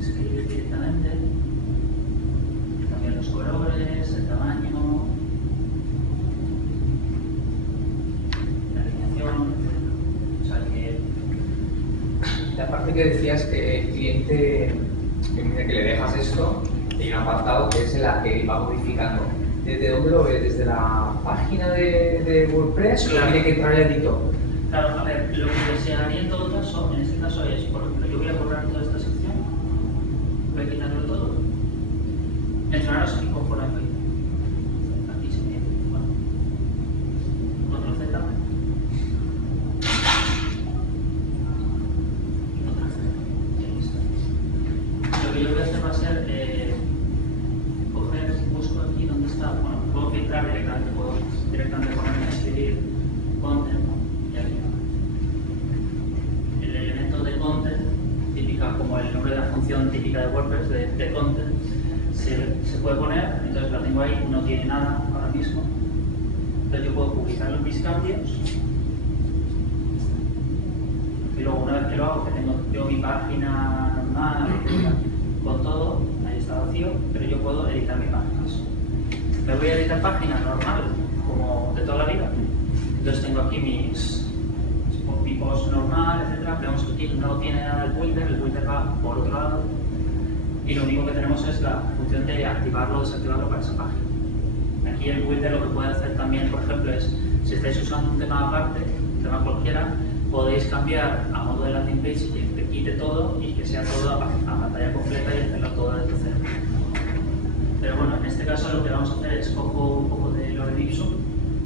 escribir directamente, cambiar los colores, el tamaño, la alineación, o sea que... La parte que decías que el cliente que le dejas esto, hay un apartado que es en la que va modificando. ¿Desde dónde lo ves? ¿Desde la página de WordPress o tiene que entrar el editor? Claro, a ver, lo que se haría en todo caso, en este caso es, por ejemplo, yo voy a borrar toda esta sección, voy a quitarlo todo, mencionaros aquí conforme aquí se me bueno, control Z, y control Z, y ahí está. Lo que yo voy a hacer va a ser coger, busco aquí donde está, bueno, puedo filtrar directamente, puedo directamente ponerme a escribir content. El elemento de content, típica como el nombre de la función típica de WordPress de content, se puede poner, entonces la tengo ahí, no tiene nada ahora mismo. Entonces yo puedo publicar mis cambios y luego una vez que lo hago, que tengo yo mi página normal, con todo, ahí está vacío, pero yo puedo editar mi página. Me voy a editar página normal, como de toda la vida. Entonces tengo aquí mi post normal, etcétera. Vemos que aquí no tiene nada el builder va por otro lado. Y lo único que tenemos es la función de activarlo o desactivarlo para esa página. Aquí el builder lo que puede hacer también, por ejemplo, es si estáis usando un tema aparte, un tema cualquiera, podéis cambiar a modo de landing page y que te quite todo y que sea todo a pantalla completa y hacerlo todo desde cero. Pero bueno, en este caso lo que vamos a hacer es cojo un poco de Lorem Ipsum,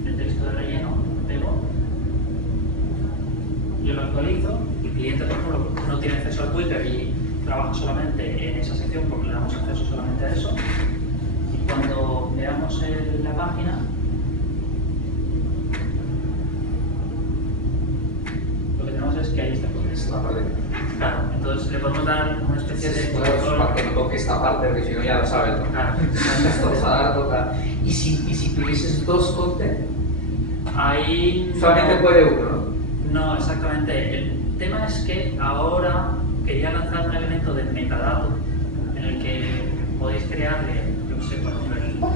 el texto de relleno, lo pego, yo lo actualizo, el cliente por ejemplo no tiene acceso al Twitter y trabaja solamente en esa sección porque le damos acceso solamente a eso. Y cuando veamos la página, lo que tenemos es que ahí está el contexto. Claro, entonces le podemos dar una especie de... Para que no toque esta parte, porque si no ya lo sabes, ¿no? Claro. Tocar. ¿Y si tuvieses dos content? Ahí... Solamente puede uno, ¿no? No, exactamente. El tema es que ahora quería lanzar un elemento de metadato en el que podéis crearle, yo no sé, por ejemplo,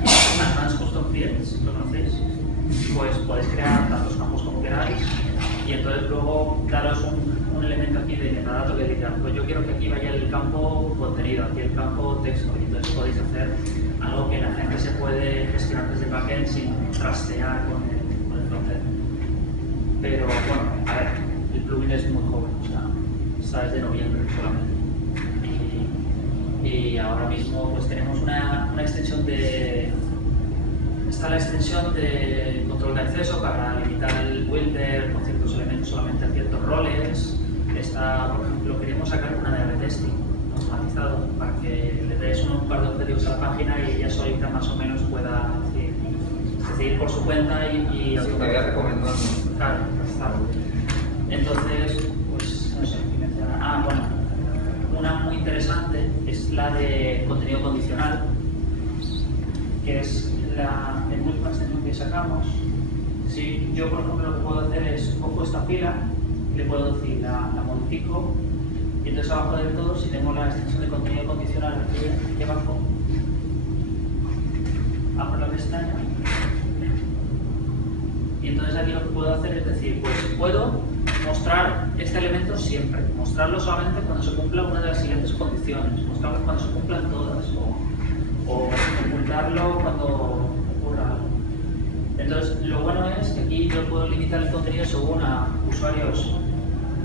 pues podéis crear tantos campos como queráis y entonces luego daros un elemento aquí de metadato que diga, pues yo quiero que aquí vaya el campo contenido, aquí el campo texto, y entonces podéis hacer algo que la gente se puede gestionar desde backend sin trastear con el frontend. Pero bueno, a ver, el plugin es muy joven, o sea, está desde noviembre solamente. Y ahora mismo pues tenemos una extensión de... Está la extensión de control de acceso para limitar el builder con ciertos elementos solamente a ciertos roles. Está, por ejemplo, queremos sacar una de AB testing automatizado para que le des un par de objetivos a la página y ella solita más o menos pueda decidir por su cuenta y Lo que me había recomendado. claro, claro. Entonces, pues no sé qué mencionar. Ah, bueno, una muy interesante es la de contenido condicional, que es el última extensión que sacamos. Si yo, por ejemplo, lo que puedo hacer es cojo esta fila, le puedo decir, la modifico, y entonces abajo del todo, si tengo la extensión de contenido condicional aquí abajo, abro la pestaña, y entonces aquí lo que puedo hacer es decir, pues puedo mostrar este elemento siempre, mostrarlo solamente cuando se cumpla una de las siguientes condiciones, mostrarlo cuando se cumplan todas, o ocultarlo cuando ocurra algo. Entonces, lo bueno es que aquí yo puedo limitar el contenido según a usuarios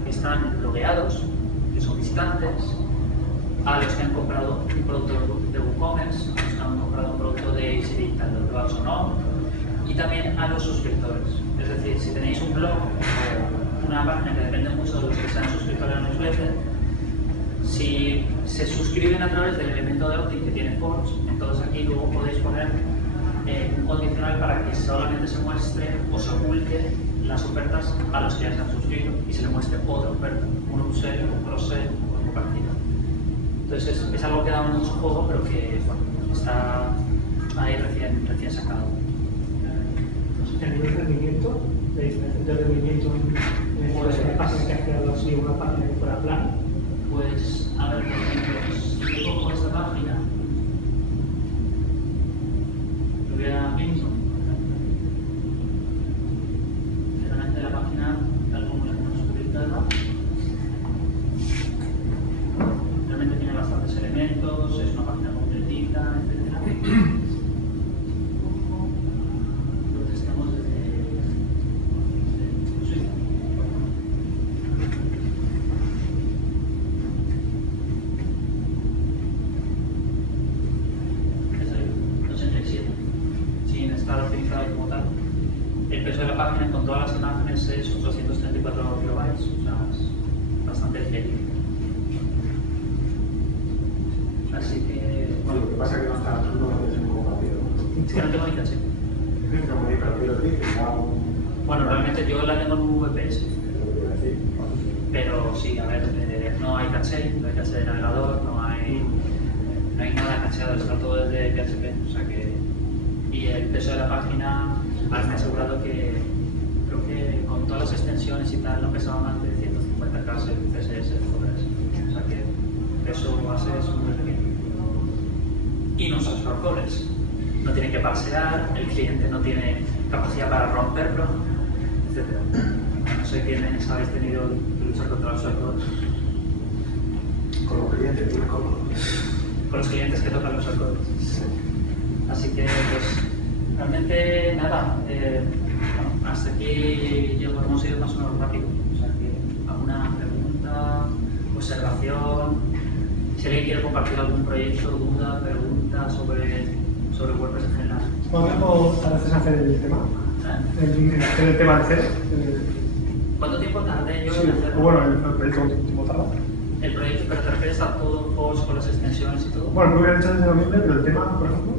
que están logueados, que son distantes, a los que han comprado un producto de WooCommerce, a los que han comprado un producto de Easy Digital, o no, y también a los suscriptores. Es decir, si tenéis un blog o una página que depende mucho de los que sean suscriptores al newsletter, si se suscriben a través del elemento de opt-in que tiene Forms, entonces aquí luego podéis poner un condicional para que solamente se muestre o se oculte las ofertas a los que ya se han suscrito y se le muestre otra oferta, un upsell, un cross-sell o un compartido. Entonces es algo que da mucho juego, pero que bueno, está ahí recién sacado. ¿El nivel de rendimiento, de diferencia de rendimiento en páginas que has creado así, una página que fuera plana? Pues, a ver, por ejemplo, si yo cojo esta página, lo voy a mismo, realmente la página, tal como la hemos publicado, realmente tiene bastantes elementos, es una página completita, etc. Con todas las imágenes es 834 kilobytes, o sea, es bastante ligero. Así que... Bueno, lo que pasa es que no está tú no lo tienes en compartido. Es que no tengo ni caché. Como dice el pilotín, que está Bueno, realmente yo la tengo en un VPS. Pero sí, a ver, no hay caché de navegador, no hay nada cacheado, está todo desde PHP, o sea que... Y el peso de la página, ahora me he asegurado que creo que con todas las extensiones y tal no pesaba más de 150K CSS sobre eso. O sea que peso base es muy pequeño. Y no son shortcodes. No tiene que parsear, el cliente no tiene capacidad para romperlo, etc. No sé quiénes habéis tenido que luchar contra los shortcodes. con los clientes, tienes cómodo. Con los clientes que tocan los shortcodes. Así que, pues, realmente nada. Bueno, hasta aquí hemos ido más o menos rápido. O sea que alguna pregunta, observación, si alguien quiere compartir algún proyecto, duda, pregunta sobre WordPress en general. ¿Cuánto tiempo tardas hacer el tema? ¿Hacer el tema de cero? ¿Cuánto tiempo tardé yo Sí, en hacerlo? bueno, el proyecto, ¿cuánto tiempo tarda? El proyecto, pero te refieres a todo post con las extensiones y todo. Bueno, lo hubiera hecho desde noviembre, pero el tema, por ejemplo.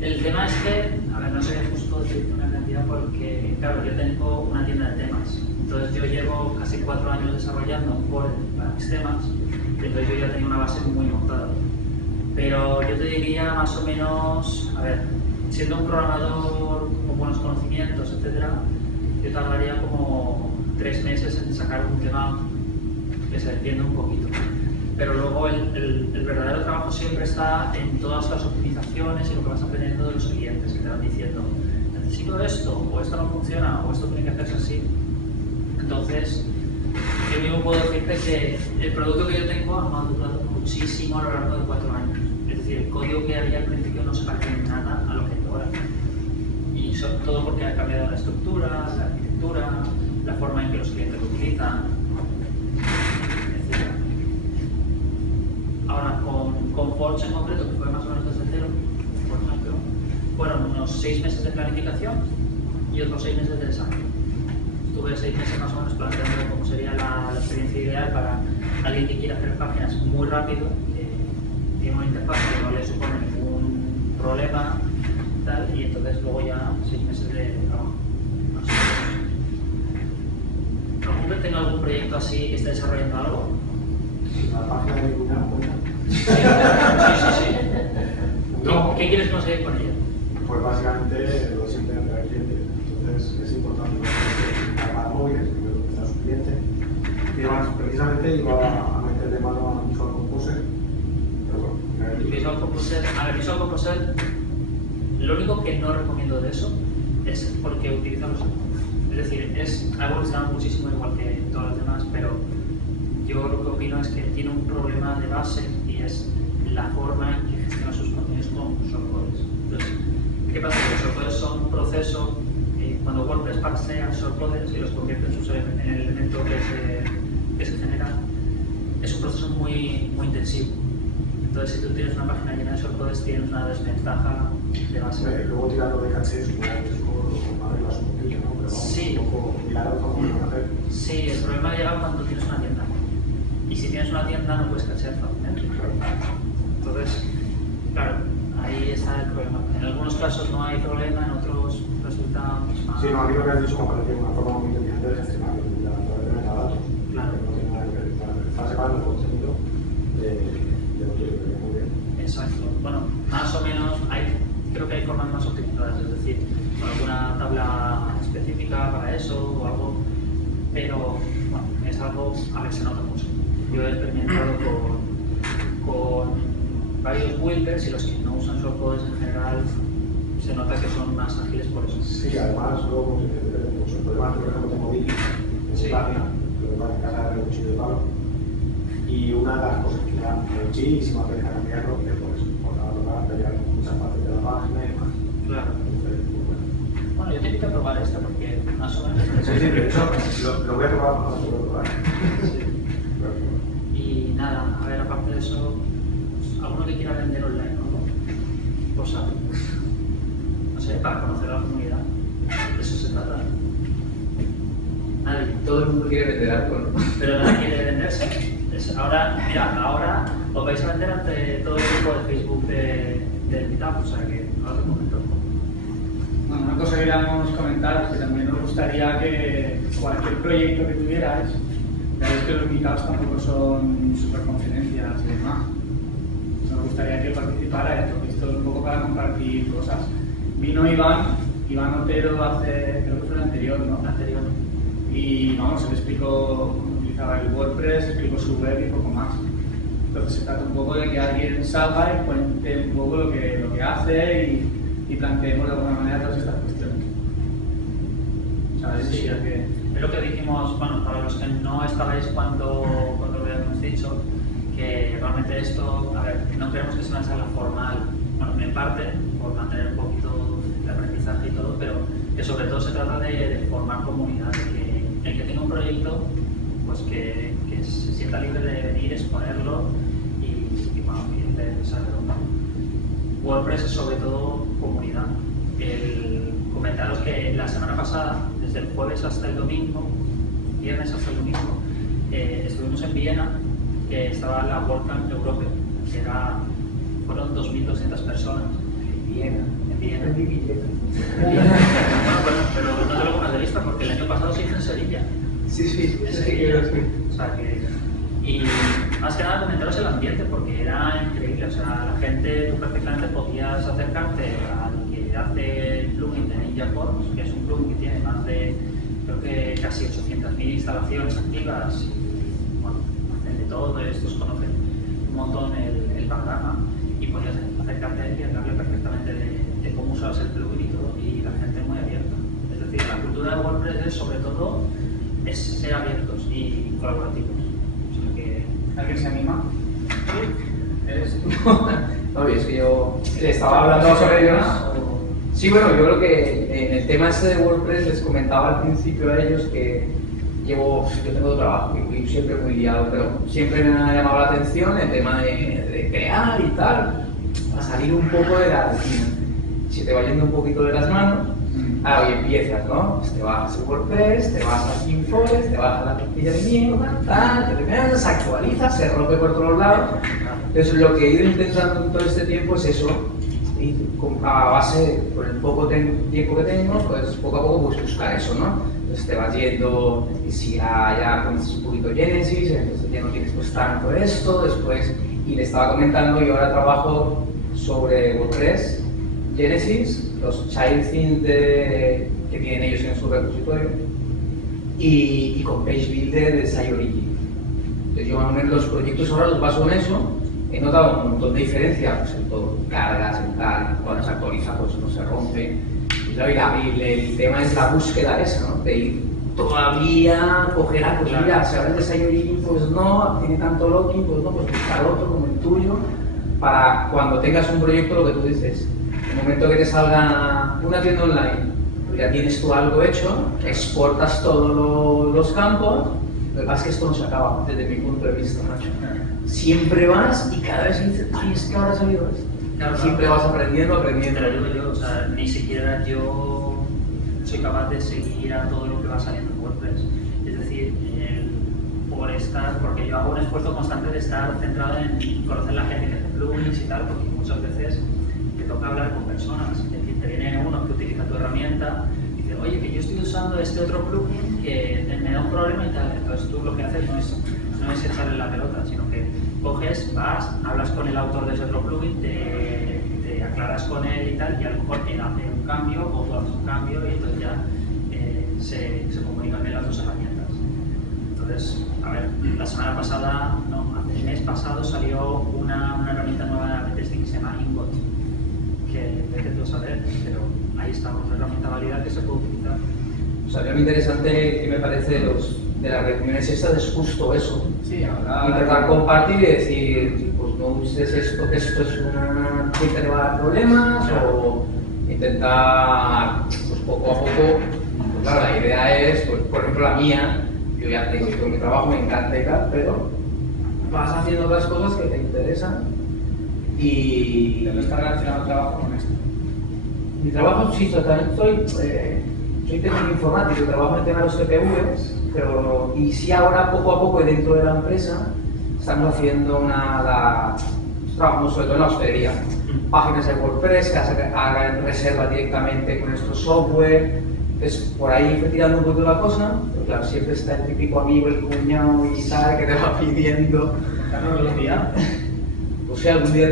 El tema es que, a ver, no sé justo decir una cantidad porque, claro, yo tengo una tienda de temas. Entonces yo llevo casi 4 años desarrollando un core para mis temas, y entonces yo ya tenía una base muy montada. Pero yo te diría más o menos, a ver, siendo un programador con buenos conocimientos, etcétera, yo tardaría como 3 meses en sacar un tema que se defienda un poquito. Pero luego el verdadero trabajo siempre está en todas las optimizaciones y lo que vas aprendiendo de los clientes que te van diciendo, necesito esto, o esto no funciona, o esto tiene que hacerse así. Entonces, yo mismo puedo decirte que el producto que yo tengo ha madurado muchísimo a lo largo de 4 años. Es decir, el código que había al principio no se parece en nada a lo que hay ahora. Y sobre todo porque ha cambiado la estructura, la arquitectura, la forma en que los clientes lo utilizan, etc. Ahora, con Forge en concreto, que fue más o menos desde cero, por ejemplo, fueron unos 6 meses de planificación y otros 6 meses de desarrollo. Estuve 6 meses más o menos planteando cómo sería la experiencia ideal para alguien que quiera hacer páginas muy rápido, que tiene una interfaz que no le supone ningún problema, tal, y entonces luego ya 6 meses de trabajo. ¿Algún que tenga algún proyecto así que esté desarrollando algo? La página de Cuñado, Sí. No. ¿Qué quieres conseguir con ella? Pues básicamente lo de siempre atraer clientes. Entonces es importante armar móviles, que es lo que está su cliente. Y además, precisamente iba a meterle mano a Visual Composer. Pero bueno, Visual Composer, Visual Composer, lo único que no recomiendo de eso es porque utiliza los iconos. Es decir, ha evolucionado muchísimo igual que todas las demás, pero yo lo que opino es que tiene un problema de base y es la forma en que gestiona sus contenidos con shortcodes. Entonces, ¿qué pasa? Que los shortcodes son un proceso, cuando WordPress parsea shortcodes y los convierte en el elemento que se genera, es un proceso muy intensivo. Entonces, si tú tienes una página llena de shortcodes, tienes una desventaja de base. luego tirando de caché, supongo que arreglas un poquillo, ¿no? Pero vamos, Sí. un poco mirar cómo lo hacer. Sí, el problema llega cuando tienes una tienda. Y si tienes una tienda no puedes cachear fácilmente. Entonces, claro, ahí está el problema. En algunos casos no hay problema, en otros resulta pues, más... Sí, no, a mí lo que has dicho me parece una forma muy inteligente de gestionarlo, de la metadatos. Claro. No tiene nada que ver, está separando el contenido de lo que viene muy bien. Exacto. Bueno, más o menos creo que hay formas más optimizadas, es decir, con alguna tabla específica para eso o algo, pero bueno, es algo a ver, se nota mucho. Yo he experimentado con varios builders y los que no usan shortcodes en general se nota que son más ágiles por eso. Sí, además, luego, como se dice, pues el problema es que, por ejemplo, tengo Divi en mi página, que me en casa de cuchillo de palo, y una de las cosas que me da muchísima pena cambiarlo es por la cambiar muchas partes de la página y demás. Claro. Entonces, pues, bueno. Bueno, yo te invito a probar esto porque más o menos... Sí, de hecho, lo voy a probar, no lo voy a probar. Sí. Y nada, a ver, aparte de eso, pues, alguno que quiera vender online, ¿no? Cosa, no sé, para conocer a la comunidad. De eso se trata. Nadie. Todo el mundo quiere vender algo, ¿no? Pero nadie quiere venderse. Ahora os vais a vender ante todo el grupo de Facebook del Meetup, o sea que ahora te comento. Bueno, una cosa que queríamos comentar es que también nos gustaría que cualquier proyecto que tuvierais, ya veis que los meetups tampoco son super conferencias y demás. Nos gustaría que participara porque esto es un poco para compartir cosas. Vino Iván Otero hace, creo que fue el anterior, ¿no? Anterior. Y vamos, se le explicó cómo utilizaba el WordPress, explicó su web y poco más. Entonces se trata un poco de que alguien salga y cuente un poco lo que hace y planteemos de alguna manera todas estas cuestiones. ¿Sabes? Sí, es lo que dijimos, bueno, para los que no estabais cuando lo habíamos dicho, que realmente esto, a ver, no queremos que sea una charla formal, bueno, en parte, por mantener un poquito el aprendizaje y todo, pero que sobre todo se trata de formar comunidad, que el que tenga un proyecto, pues que se sienta libre de venir, exponerlo y bueno, y de saberlo. WordPress es sobre todo comunidad. Comentaros que la semana pasada, desde el jueves hasta el domingo, viernes hasta el domingo, estuvimos en Viena, que estaba la WordCamp Europe, que fueron 2.200 personas. En Viena. En Viena. Bueno, pero no te lo pongas de vista porque el año pasado se hizo en Sevilla. Sí, En Sevilla. O sea que... Y más que nada comentaros el ambiente porque era increíble, o sea, la gente, tú perfectamente podías acercarte al que hace el plugin de Ninja Forms, que es un plugin que tiene más de, creo que casi 800.000 instalaciones activas y bueno, hacen de todo, estos conocen un montón el panorama y podías acercarte a él y hablarle perfectamente de cómo usabas el plugin y todo, y la gente muy cultura de WordPress es, sobre todo, es ser abiertos y colaborativos. O sea que... ¿Alguien se anima? ¿Eres tú? No, es que yo le estaba hablando sobre ellos. Sí, bueno, yo creo que en el tema ese de WordPress les comentaba al principio a ellos que yo tengo trabajo y siempre muy liado, pero siempre me ha llamado la atención el tema de crear y tal, a salir un poco de la rutina. Si te va yendo un poquito de las manos, ahora hoy empiezas, ¿no? Pues te bajas el WordPress, te vas a Teamforest, te bajas la plantilla de mierda, tal, te metes, se actualiza, se rompe por todos lados. Entonces lo que he ido intentando en todo este tiempo es eso, y a base, con el poco tiempo que tengo, pues poco a poco pues buscar eso, ¿no? Entonces te vas yendo, y si ya conoces un poquito Genesis, entonces ya no tienes pues tanto esto, después, y le estaba comentando, yo ahora trabajo sobre WordPress, Genesis, los child themes que tienen ellos en su repositorio, y con Page Builder de SciOrigin. Entonces yo más o menos los proyectos ahora los baso en eso. He notado un montón de diferencia, pues en todo, cargas, en tal, cuando se actualiza pues no se rompe. Y el tema es la búsqueda esa, ¿no? De ir todavía, coger pues mira, si hablas de SciOrigin, pues no, tiene tanto login, pues no, pues buscar otro como el tuyo, para cuando tengas un proyecto, lo que tú dices, en el momento que te salga una tienda online, pues ya tienes tú algo hecho, exportas todos los campos. Lo que pasa es que esto no se acaba, desde mi punto de vista, Nacho. Siempre vas y cada vez dices, ay, es que ahora ha salido esto. Claro, siempre vas aprendiendo. Pero yo, o sea, ni siquiera yo soy capaz de seguir a todo lo que va saliendo en WordPress. Es decir, porque yo hago un esfuerzo constante de estar centrado en conocer la gente que hace plugins y tal, porque muchas veces te toca hablar con personas. Es decir, te viene uno que utiliza tu herramienta y dice, oye, que yo estoy usando este otro plugin que me da un problema y tal. Entonces tú lo que haces no es echarle la pelota, sino que coges, vas, hablas con el autor de ese otro plugin, te aclaras con él y tal, y a lo mejor él hace un cambio o tú haces un cambio y entonces ya se comunican bien las dos herramientas. Entonces, a ver, la semana pasada, no, el mes pasado salió una herramienta nueva de testing que se llama Ingot, que vete tú a saber, pero ahí estamos, una herramienta válida que se puede utilizar. O sea, lo interesante que me parece de las reuniones estas es justo eso. Sí, ahora... Intentar compartir y decir, pues no uses esto, que esto es una que te va a dar problemas, o intentar, pues poco a poco, pues claro, la idea es, pues, por ejemplo la mía, yo ya tengo mi trabajo, me encanta y tal, pero vas haciendo otras cosas que te interesan y... ¿Pero está relacionado el trabajo con esto? Mi trabajo, sí, también soy técnico informático, trabajo en el tema de los TPVs, pero y sí ahora poco a poco dentro de la empresa estamos haciendo trabajamos sobre todo en la hostelería, páginas de WordPress que hagan reserva directamente con nuestro software. Entonces por ahí fue tirando un poco la cosa, pero claro, siempre está el típico amigo, el cuñado y tal que te va pidiendo. ¿Contarnos los días? O sea, algún día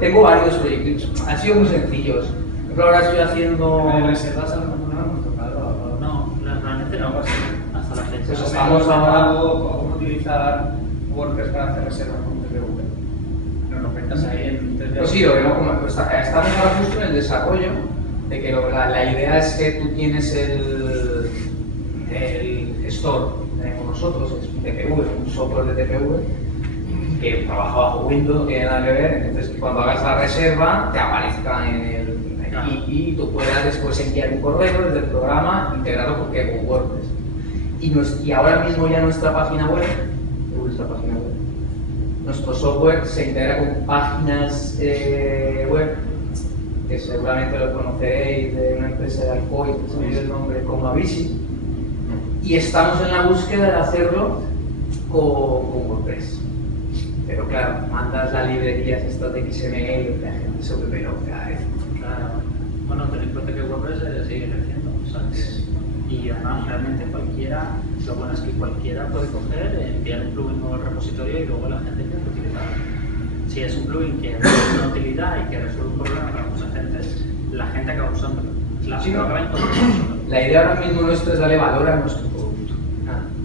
tengo varios proyectos, han sido muy sencillos. Por ejemplo, ahora estoy haciendo... ¿De reservas a lo mejor no hemos tocado? No, realmente no, hasta la fecha. Pues estamos hablando cómo utilizar WordPress para hacer reservas con TPV. Nos lo cuentas ahí en 3D. Pues sí, estamos ahora justo en el desarrollo de que la idea es que tú tienes el store que tenemos nosotros, es un TPV, un software de TPV que trabaja bajo Windows, no tiene nada que ver, entonces que cuando hagas la reserva te aparezca en el... Y tú puedas después enviar un correo desde el programa integrado con WordPress. Y ahora mismo ya nuestra página web, nuestro software se integra con páginas web, que seguramente lo conoceréis de una empresa de Alcoy, que se me dio el nombre, como Avisi, y estamos en la búsqueda de hacerlo con WordPress. Pero claro, mandas las librerías estas de XML y la gente se vuelve loca. Claro. Bueno, ten en cuenta que WordPress sigue creciendo, o sea, y además realmente cualquiera, lo bueno es que cualquiera puede coger, enviar un plugin nuevo al repositorio y luego la gente tiene que utilizarlo. Si es un plugin que tiene una utilidad y que resuelve un problema para mucha gente, la gente acaba usándolo. La idea ahora mismo nuestra es darle valor a nuestro producto,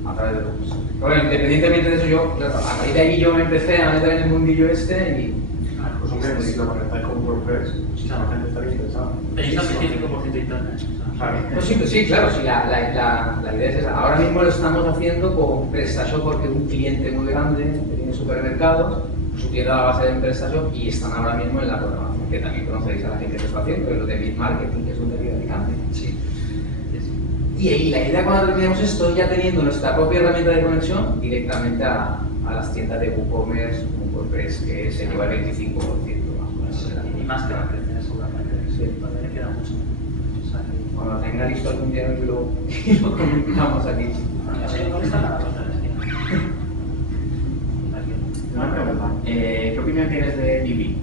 a través de WordPress. Bueno, independientemente de eso, yo, a raíz de ahí yo me empecé a meter en el mundillo este y... Pues hombre, si lo conectáis con WordPress, muchísima gente estaría interesada. Tenéis al 25% de internet. Pues sí, claro, sí, la idea es esa. Ahora mismo lo estamos haciendo con PrestaShop porque es un cliente muy grande que tiene supermercados, su tienda a la base de PrestaShop y están ahora mismo en la programación, que también conoceréis a la gente que está haciendo, que es lo de Bitmarketing, que es un fabricante. Sí. Y ahí la idea cuando terminemos esto, ya teniendo nuestra propia herramienta de conexión, directamente a las tiendas de WooCommerce, WordPress, que se lleva el 25% más o menos. Y más que va a crecer seguramente. Sí. Todavía le queda mucho. O sea, que... Cuando tenga listo algún día y lo comentamos aquí. Sí, no está nada contra la esquina. Una pregunta. ¿Qué opinión tienes de Divi?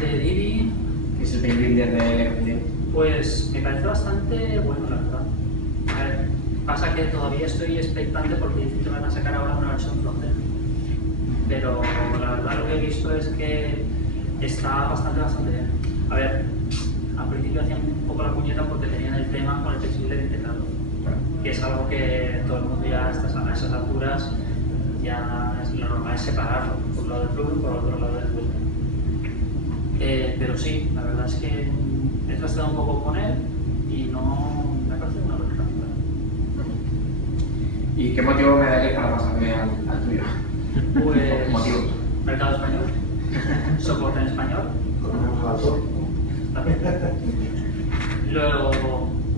De Divi, Que es el page builder de LGTB. pues me parece bastante bueno, la verdad. A ver, pasa que todavía estoy expectante porque dicen que van a sacar ahora una versión frontend. Pero la verdad lo que he visto es que está bastante bien. A ver, al principio hacían un poco la puñeta porque tenían el tema con el page builder integrado, que es algo que todo el mundo ya a esas alturas ya es lo normal es separarlo, por un lado del plugin y por otro lado del builder. Pero sí, la verdad es que he tratado un poco con él y no me parece una buena herramienta. ¿Y qué motivo me daréis para pasarme al tuyo? Pues Motivos. mercado español, soporte en español. Conocemos al autor. Luego,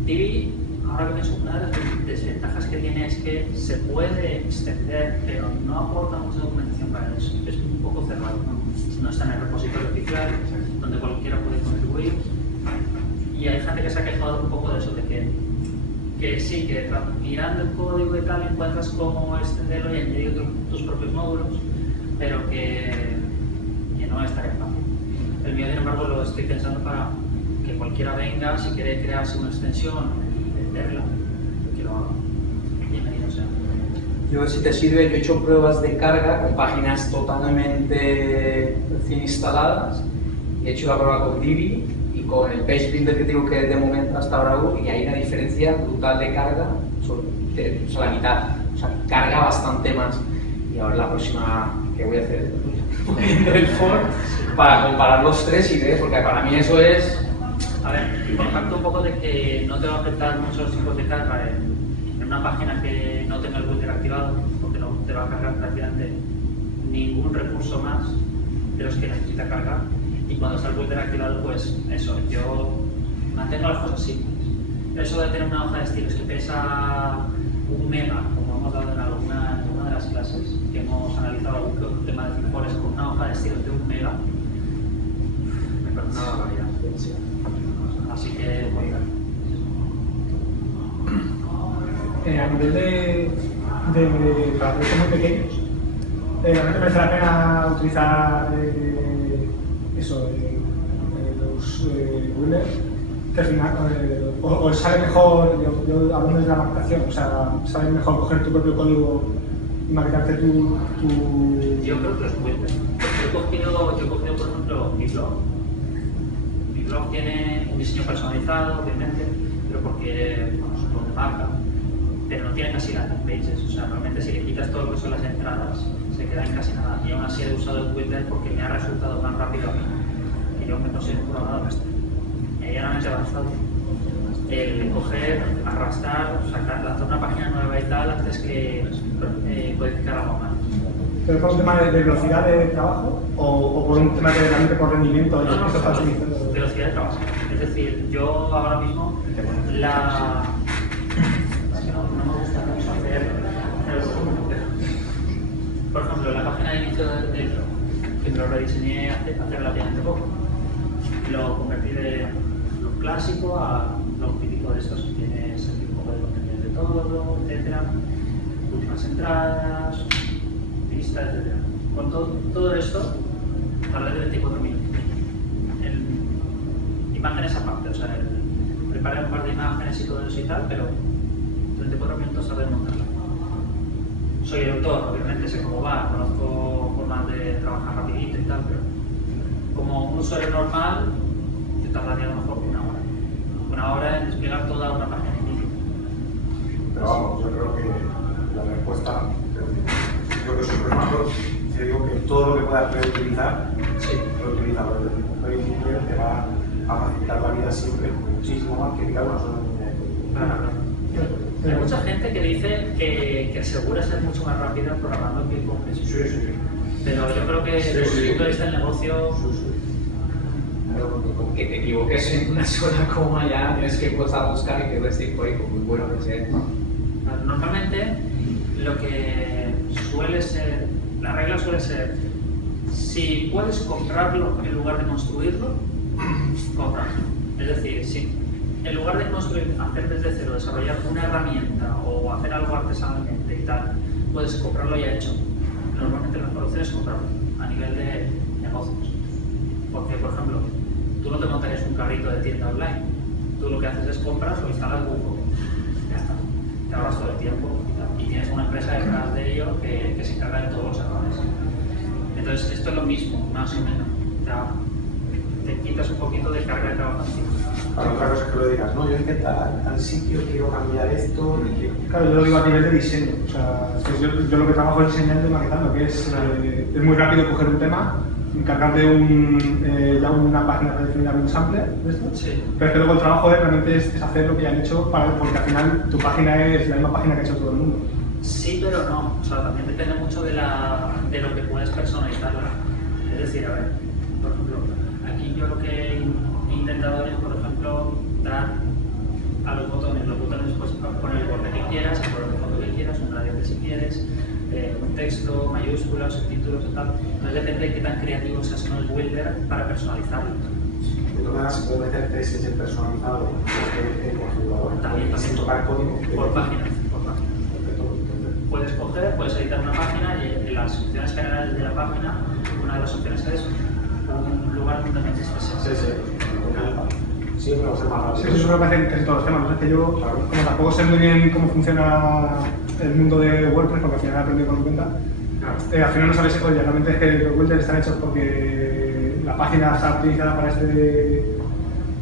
Divi, ahora que pienso, una de las desventajas que tiene es que se puede extender, pero no aporta mucha documentación para eso. Es un poco cerrado, no está en el repositorio oficial, donde cualquiera puede contribuir. Y hay gente que se ha quejado un poco de eso, de que sí, que mirando el código y tal encuentras cómo extenderlo y añadir tus propios módulos, pero que no es tan fácil. El mío, sin embargo, lo estoy pensando para que cualquiera venga, si quiere crearse una extensión, venderla, que lo haga. Bienvenido sea. Yo, si te sirve, yo he hecho pruebas de carga con páginas totalmente recién instaladas. He hecho la prueba con Divi y con el Page Builder que digo que de momento hasta ahora hubo, y hay una diferencia brutal de carga, o sea, la mitad. O sea, carga bastante más. Y ahora la próxima que voy a hacer es el for para comparar los tres y ver, porque para mí eso es... A ver, y por ejemplo, un poco de que no te va a afectar muchos tipos de carga en una página que no tenga el builder activado, porque no te va a cargar prácticamente ningún recurso más de los que necesita cargar. Y cuando está el builder activado, pues eso, yo mantengo las cosas simples. Eso de tener una hoja de estilos que pesa 1 mega, como hemos dado en alguna de las clases, que hemos analizado algún tema de Finfores con una hoja de estilos de 1 mega, me parece una barbaridad. Así que, bueno. A nivel para proyectos muy pequeños, ¿no te merece la pena utilizar los builders? Que al final, o sale mejor, yo hablando de la maquetación, o sea, sale mejor coger tu propio código y maquetarte tu... Yo creo que los builders. Yo he cogido, por ejemplo, mi blog. Mi blog tiene un diseño personalizado, obviamente, pero porque, bueno, es un blog de marca, pero no tiene casi landing pages. O sea, realmente si le quitas todo lo que son las entradas, se queda en casi nada. Y aún así he usado el builder porque me ha resultado tan rápido a mí, que yo me considero un programador medianamente avanzado. El coger, arrastrar, sacar, lanzar una página nueva y tal, antes que codificar algo más. ¿Pero por un tema de velocidad de trabajo o por un tema de realmente por rendimiento? No, velocidad de trabajo. Es decir, yo ahora mismo es que no me gusta mucho hacer por ejemplo, la página de inicio del blog, que lo rediseñé hace relativamente poco. Lo convertí de lo clásico a lo típico de estos, tienes un poco de contenido de todo, etcétera, últimas entradas, listas, etcétera. Con todo esto, tardé 24 minutos. Imágenes aparte, o sea, preparé un par de imágenes y todo eso y tal, pero 24 minutos tardé en montarla. Soy el autor, obviamente sé cómo va, conozco formas de trabajar rapidito y tal, pero como un usuario normal, te tardaría a lo mejor 1 hora. 1 hora en desplegar toda una página de inicio. Pero vamos, yo creo que la respuesta, yo creo que soy programador, yo digo que todo lo que puedas reutilizar, sí, reutilizarlo. Es decir, un builder te va a facilitar la vida siempre muchísimo más que mirar una sola línea de código. Hay mucha gente que dice que asegura ser mucho más rápida programando que con Sí, sí, sí. Pero yo creo que desde el punto de vista del negocio, Claro, con que te equivoques en una sola coma ya tienes que empezar a buscar y que este código muy bueno que sea. normalmente lo que suele ser, la regla suele ser, si puedes comprarlo en lugar de construirlo, cómpralo. Es decir, si en lugar de construir, hacer desde cero, desarrollar una herramienta o hacer algo artesanalmente y tal, puedes comprarlo ya hecho. Normalmente la mejor opción es comprarlo a nivel de negocios. Porque, por ejemplo, tú no te montarías un carrito de tienda online. Tú lo que haces es compras o instalas Google. Ya está. Te ahorras todo el tiempo y tal. Y tienes una empresa detrás de ello que se encarga de todos los errores. Entonces, esto es lo mismo, más o menos. Te quitas un poquito de carga de trabajo encima. Para otra cosa es que lo digas, no, yo es que tal sitio quiero cambiar esto y que... Claro, yo lo digo a nivel de diseño. O sea, yo lo que trabajo es diseñando y maquetando, que es muy rápido coger un tema, encargarte ya una página predefinida con un sampler de esto, Sí. pero es que luego el trabajo realmente es hacer lo que ya han hecho, porque al final tu página es la misma página que ha hecho todo el mundo. Sí, pero no. O sea, también depende mucho de lo que puedes personalizarla. Es decir, a ver, por ejemplo, aquí yo lo que he intentado es, por ejemplo, dar a los botones puedes poner el borde que quieras, el color de fondo que quieras, un gradiente si quieres, un texto, mayúsculas, subtítulos y tal. Entonces depende de qué tan creativo seas con el builder para personalizarlo. De todas maneras, se puede meter CSS personalizado en el configurador. También, sin tocar código. Por página. Puedes coger, puedes editar una página y en las opciones generales de la página, una de las opciones es un lugar donde metes CSS. Sí, sí. Sí, pero se más Sí, eso es lo que hacen casi todos los temas. Es que yo, como tampoco sé muy bien cómo funciona el mundo de WordPress, porque al final he aprendido por mi cuenta, al final no sabes, oye, realmente es que los builders están hechos porque la página está utilizada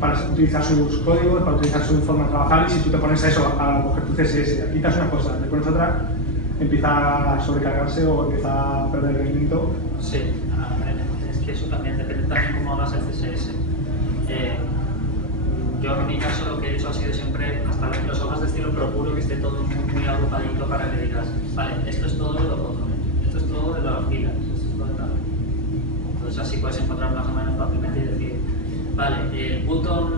para utilizar sus códigos, para utilizar su forma de trabajar, y si tú te pones a eso, a coger tu CSS, quitas una cosa, le pones otra, empieza a sobrecargarse o empieza a perder rendimiento. Sí, es que eso también depende también cómo hagas el CSS. Yo en mi caso lo que he hecho ha sido siempre, hasta los hojas de estilo procuro que esté todo muy agrupadito para que digas, vale, esto es todo de los botones, esto es todo de las filas, esto es todo de tal. Entonces así puedes encontrar más o menos fácilmente y decir, vale, el button,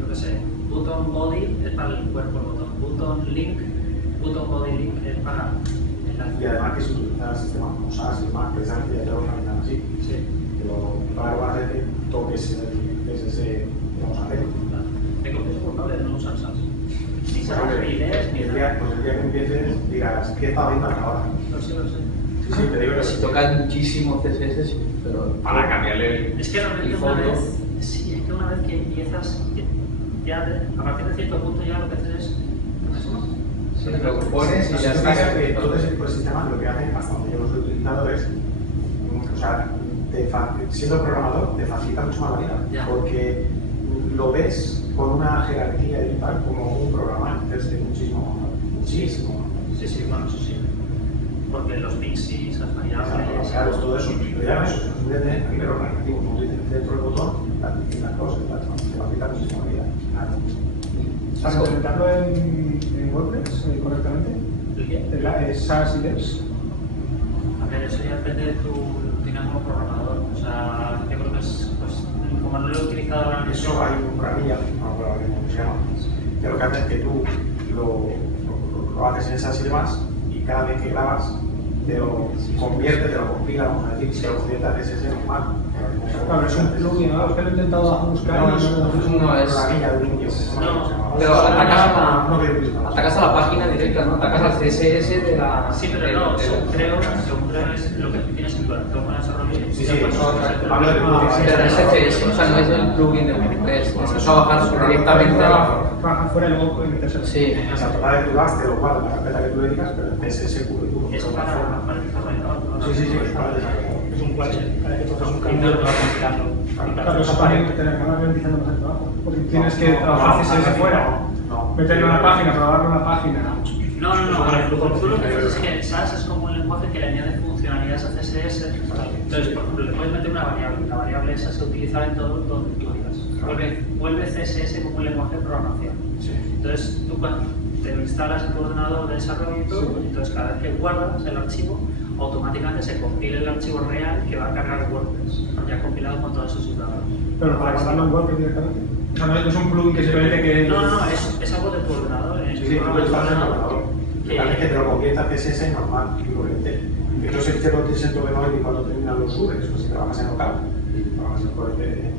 yo qué sé, button body es para el cuerpo, el button link, button body link es para el Y además que si utilizas sistemas como SAS y demás, precisamente ya te lo organizan así. Sí. Pero claro, vas a decir toques ese, digamos, arreglo. Te confieso culpable de no usar SAS. Ni SAS, ni lees, ni El nada. día que empieces dirás, ¿qué está bien hasta ahora? Lo sé, lo sé. Sí, sí, te digo que Si tocas muchísimo CSS, sí, pero para cambiarle Es que realmente el una fondo. vez, sí, es que una vez que empiezas, a partir de cierto punto ya lo que haces es, Sí, lo pones y ya está. que todo ese tipo de sistemas lo que hacen, hasta donde yo los he utilizado, es, o sea, siendo programador te facilita mucho más la vida, Ya. porque lo ves con una jerarquía y tal como un programa, entonces muchísimo. sí, bueno, eso sí. Porque los pixies, las variables, Claro, todo eso, pero ya eso se entiende a nivel organizativo, como dices, dentro del botón, las distintas cosas, te facilita muchísimo la vida. Para implementarlo en WordPress correctamente, ¿el qué? SAS y DEVS. A ver, eso ya depende de tu rutina como programador. O sea, yo creo que es, pues, como no lo he utilizado ahora mismo. Eso hay un programilla, no me acuerdo cómo se llama, que lo que hace es que tú lo haces en esas y demás, y cada vez que grabas te lo convierte, te lo compila, vamos a decir, y te lo convierte a CSS normal. Claro, es un plugin, ¿no? Es que lo he intentado buscar. No, es y una es- programilla de un indio. Pero no quiero utilizar. atacas a la página directa, ¿no? Atacas al CSS de la. Sí, pero no, según creo es lo que tú tienes en tu entorno de desarrollo. Sí, sí, hablo de plugins. Pero es CSS, o sea, no es el plugin de WordPress. Eso a bajar directamente a. Trabajar fuera y luego meterse. Sí. O sea, total de tu vas, te lo guardas en la carpeta que tú dedicas, pero el CSS puro y duro. Es para el desarrollador. Sí, es para el desarrollador. Es un cuache, para que toques un Y no lo va compilando. Claro, eso para que te acabas ralentizando más el trabajo. Porque tienes que trabajar CSS fuera, meterlo en una página, probarlo en una página. No, tú lo que haces es que SAS es como un lenguaje que le añade funcionalidades a CSS. Entonces, por ejemplo, le puedes meter una variable. La variable esa se utiliza en todo donde tú digas. vuelve CSS como un lenguaje de programación. Sí. Entonces, tú cuando te lo instalas en tu ordenador de desarrollo y todo, entonces cada vez que guardas el archivo, automáticamente se compila el archivo real que va a cargar WordPress, ya compilado con todos esos datos. Pero para guardarlo en WordPress directamente. O sea, no es un plugin que simplemente que... No, es algo de tu ordenador. Sí, tú lo instalas en el ordenador. Cada vez que te lo convierta a CSS normal, igualmente. Esto es que lo tienes en tu ordenador y cuando terminas lo subes, pues si trabajas en local y trabajas en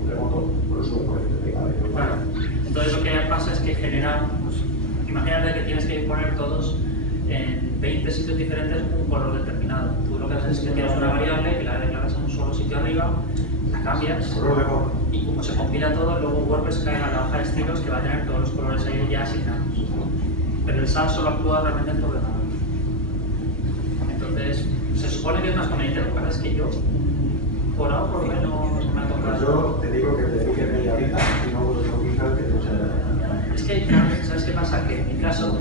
remoto, pues lo subes por el Claro. Entonces lo que pasa es que genera, pues, imagínate que tienes que poner todos en 20 sitios diferentes un color determinado. Tú lo que haces es que tienes una variable que la declaras en un solo sitio arriba, la cambias color de modo. y como se compila todo, luego WordPress cae a la hoja de estilos que va a tener todos los colores ahí ya asignados. Pero el SAS solo actúa realmente en tu ordenador. Entonces, se supone que es más conveniente. Lo que pasa es que yo, por A o por B, no me ha tocado. Yo te digo que te dedique media horita y no lo quizás que no se... Es que, ¿sabes qué pasa? Que en mi caso,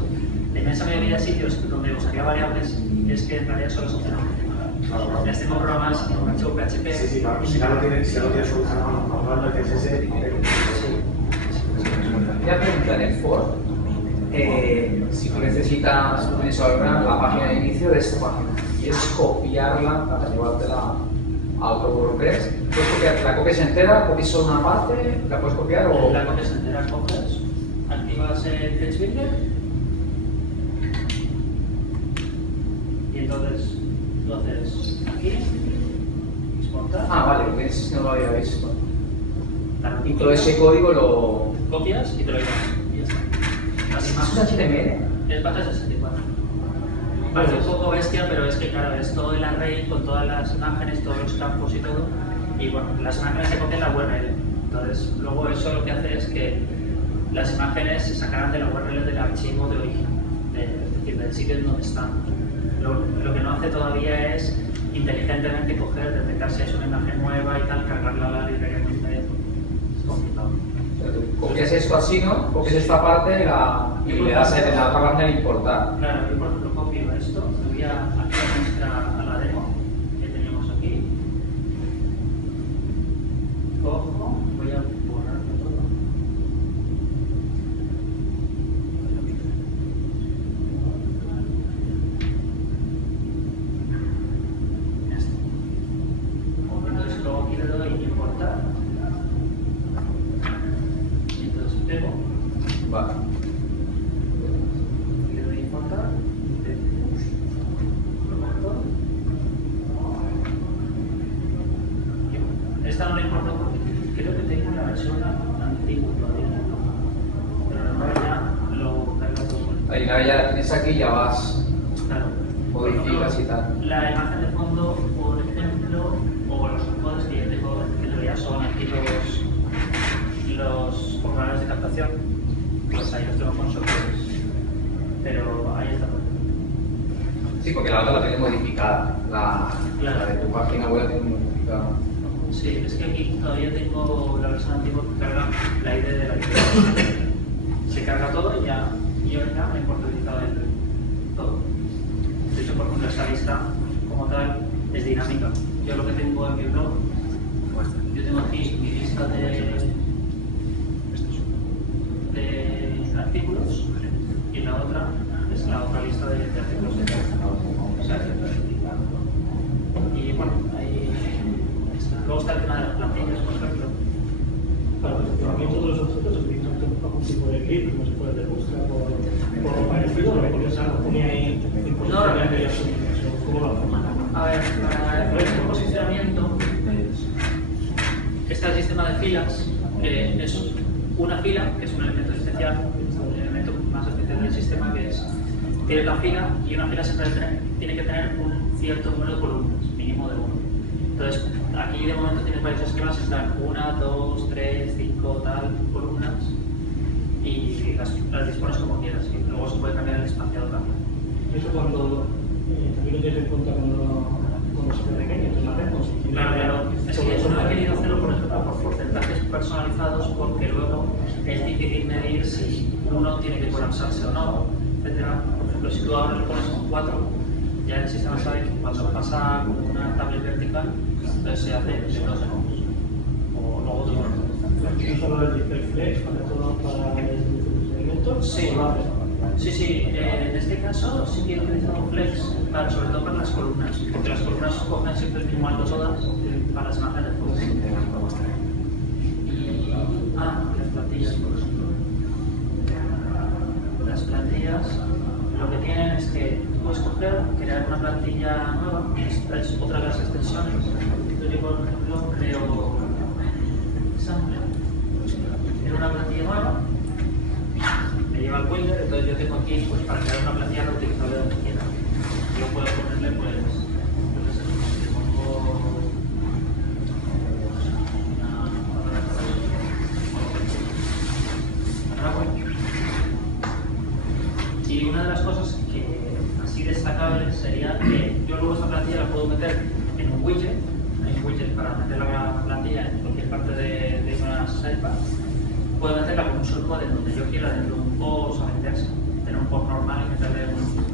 la inmensa mayoría de sitios donde usaría variables es que en realidad solo son fenómenos. Las tengo programas en un archivo PHP. Sí, sí, claro. Si ya lo tienes solucionado, hablando de CSS, Voy a preguntar en for si tú necesitas la página de inicio de esta página y es copiarla para llevártela a otro WordPress. ¿Puedes copiar? ¿La copias entera? ¿Copias solo una parte? ¿La puedes copiar o...? La copias entera, coges, activas el Text Builder y entonces lo haces aquí, exportar. Ah, vale, no lo había visto. Claro, Y todo ese código lo... copias y te lo llevas. Y ya está. Así ¿Es más. HTML? Es base 64. Parece un poco bestia, pero es que claro, es todo el array con todas las imágenes, todos los campos y todo. Y bueno, las imágenes se copian en la URL. Entonces, luego eso lo que hace es que las imágenes se sacarán de la URL del archivo de origen, es decir, del sitio en donde están. Lo que no hace todavía es inteligentemente coger, detectar si es una imagen nueva y tal, cargarla a la librería multimedia. Es complicado. O sea, tú copias esto así, ¿no? Copias esta parte y le das en la otra parte de importar. Claro, yo por ejemplo copio esto, me voy aquí a la demo que teníamos aquí. Cojo, voy a borrarlo todo. Ya está. Entonces luego aquí le doy importar. Y entonces pego. Vale. Le doy importar. Lo corto. Esta no la importo porque creo que tengo una versión antigua todavía. Pero ahora ya lo cargo todo. Ahí ya la tienes aquí y ya vas, Claro. modificas y tal. La imagen de fondo, por ejemplo, o los encodes que yo tengo, que en realidad son aquí los formularios de captación, pues ahí los tengo con softwares. Pero ahí está. Sí, porque la otra la tienes modificada. La de tu página web la tienes modificada. Sí, es que aquí todavía tengo la versión antigua que carga la ID de la librería. Se carga todo y ya me he portabilizado todo. De hecho, por ejemplo, esta lista como tal es dinámica. Yo lo que tengo en mi blog, yo tengo aquí mi lista de artículos y la otra es la otra lista de artículos de o sea, y bueno, ahí está. Luego está el tema de las plantillas, por ejemplo. Para el funcionamiento de los objetos se utiliza algún tipo de clip, como se puede hacer buscar o parecido, lo que ponía ahí en posicionamiento y así, ¿cómo lo hacemos? A ver, para el posicionamiento está el sistema de filas, que es una fila, que es un elemento especial, el elemento más especial del sistema, que es tienes la fila y una fila siempre tiene que tener un cierto número de columnas, mínimo de 1. Entonces, aquí de momento tienes varios esquemas, están 1, 2, 3, 5, tal, columnas, y las dispones como quieras, y luego se puede cambiar el espaciado también. Y eso cuando también lo tienes en cuenta cuando se ve pequeño, entonces lo hacemos. Claro. Es que eso no he querido hacerlo, por ejemplo, por porcentajes personalizados, porque luego es difícil medir si uno tiene que colapsarse o no, etc. Por ejemplo, si tú ahora lo pones con 4, ya el sistema sabe que cuando pasa una tablet vertical, entonces se hace de 2 en 1. O luego 2 en 1. ¿Usa lo del Flex para el seguimiento? Sí. ¿O lo haces? Sí, en este caso sí que he utilizado Flex, sobre todo para las columnas, porque las columnas cogen siempre el mismo alto todas para las imágenes de fotos. Y, las plantillas, por ejemplo. Las plantillas lo que tienen es que tú puedes coger, crear una plantilla nueva, esta es otra de las extensiones. Entonces yo, por ejemplo, creo en una plantilla nueva, me lleva el builder, entonces yo tengo aquí, pues para crear una plantilla reutilizable donde quiera. Yo puedo ponerle, pues, le pongo y una de las cosas que así destacables sería que yo luego esta plantilla la puedo meter en un widget, hay un widget para meter la plantilla en cualquier parte de una sidebar. Puedo meterla con un shortcode donde yo quiera, dentro de un post o meterse, tener un post normal y meterle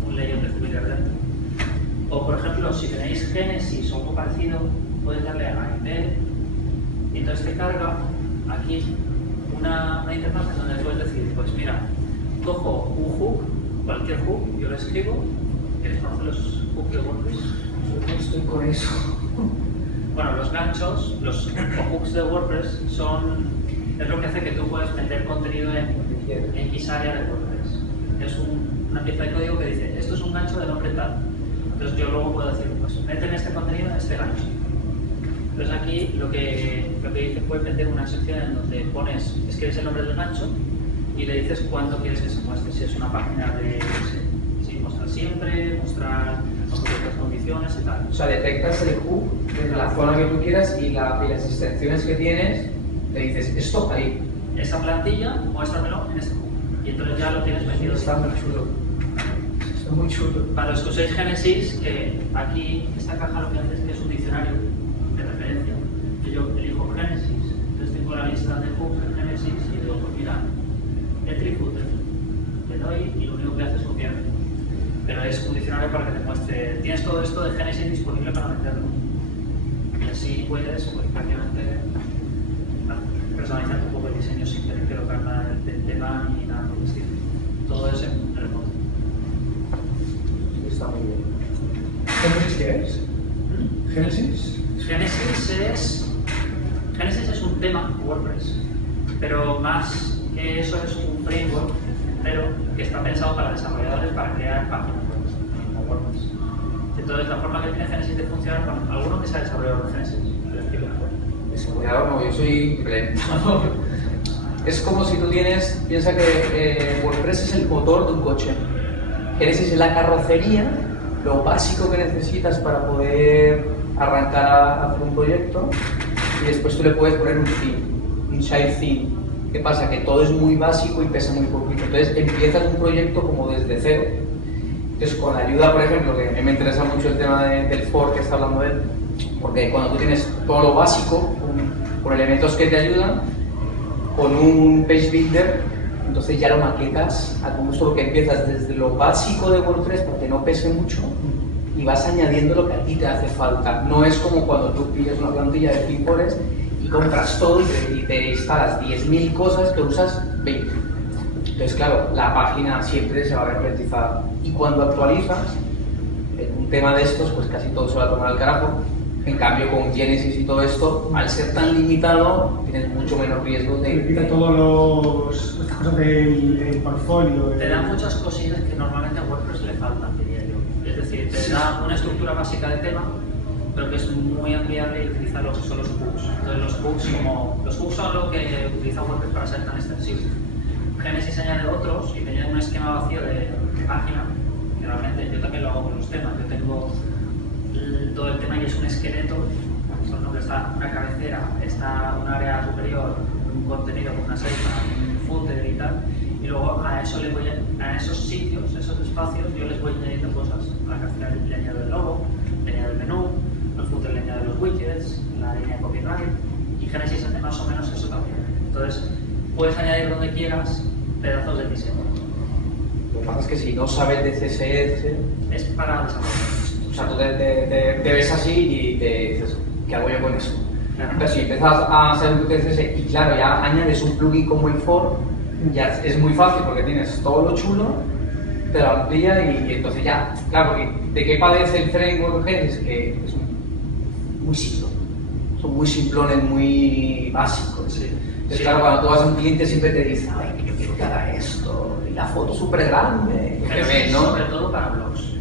un layout de Jupyter dentro. O por ejemplo, si tenéis Genesis o algo parecido, podéis darle a embed y entonces te carga aquí una interfaz en donde puedes decir, pues mira, cojo un hook, cualquier hook, yo lo escribo. ¿Quieres conocer los hooks de WordPress? Yo no estoy con eso. Bueno, los ganchos, los hooks de WordPress es lo que hace que tú puedas meter contenido en X área de WordPress. Es una pieza de código que dice, esto es un gancho de nombre tal. Entonces yo luego puedo decir, pues meten este contenido en este gancho. Entonces aquí lo que hice fue meter una sección en donde escribes el nombre del gancho y le dices cuánto quieres que se muestre. Si es una página de, si mostrar siempre, mostrar con ciertas condiciones y tal. O sea, detectas el hook desde la zona que tú quieras y las extensiones que tienes, le dices, esto ahí. Esa plantilla, muéstramelo en este hook. Y entonces ya lo tienes metido. Está muy chulo. Está muy chulo. Para los que uséis Genesis, aquí esta caja lo que hace es que es un diccionario de referencia. Que yo elijo Genesis, entonces tengo la lista de hooks en Genesis y digo, pues mira, entry footer. Le doy y lo único que hace es copiar. Pero es un diccionario para que te muestre. Tienes todo esto de Genesis disponible para meterlo. Y así puedes, pues prácticamente, personalizar un poco el diseño sin tener que tocar nada del tema ni nada por el estilo. Todo es en remoto. Está muy bien. ¿Genesis qué es? ¿Genesis? Genesis es un tema WordPress, pero más que eso es un framework entero que está pensado para desarrolladores para crear páginas web, como WordPress. Entonces la forma que tiene Genesis de funcionar, bueno, alguno que sea desarrollador de Genesis, lo explico mejor. Desarrollador no, yo soy implementador. Es como si tú piensa que WordPress es el motor de un coche. Genesis es la carrocería, lo básico que necesitas para poder arrancar a hacer un proyecto, y después tú le puedes poner un theme, un child theme. ¿Qué pasa? Que todo es muy básico y pesa muy poquito. Entonces empiezas un proyecto como desde cero. Entonces con la ayuda, por ejemplo, que a mí me interesa mucho el tema del fork que está hablando él, porque cuando tú tienes todo lo básico, con elementos que te ayudan, con un page builder, entonces ya lo maquetas a tu gusto, porque empiezas desde lo básico de WordPress para que no pese mucho y vas añadiendo lo que a ti te hace falta. No es como cuando tú pillas una plantilla de Pinterest y compras todo y te instalas 10.000 cosas que usas 20. Entonces, claro, la página siempre se va a ver ralentizada. Y cuando actualizas, en un tema de estos, pues casi todo se va a tomar al carajo. En cambio, con Genesis y todo esto, al ser tan limitado, tienes mucho menos riesgo de... Te quita todas estas cosas del portfolio. Te da muchas cosillas que normalmente a WordPress le faltan, diría yo. Es decir, te da una estructura básica de tema, pero que es muy ampliable y utiliza lo que son los hooks. Entonces los hooks son lo que utiliza WordPress para ser tan extensivo. Genesis añade otros y te añade un esquema vacío de página, que realmente yo también lo hago con los temas. Yo tengo todo el tema y es un esqueleto, donde está una cabecera, está un área superior, un contenido con una sidebar, un footer y tal, y luego a esos sitios, esos espacios, yo les voy añadiendo cosas. A la cabecera le añado el logo, le añado el menú, al footer le añado los widgets, la línea de copyright, y Genesis hace más o menos eso también. Entonces, puedes añadir donde quieras pedazos de diseño. Lo que pasa es que si no sabes de CSS... Es para desarrollar. O sea, tú te ves así y te dices, ¿qué hago yo con eso? Pero si empiezas a hacer tu CSS y claro, ya añades un plugin como el for, ya es muy fácil porque tienes todo lo chulo, te lo amplía y entonces ya, claro, ¿de qué padece el framework? Es que es muy simple. Son muy simplones, muy básicos. Sí. Entonces, claro, cuando tú vas a un cliente siempre te dice, ay, que yo quiero que haga esto, y la foto súper grande. Pero ¿no? sobre todo para blogs.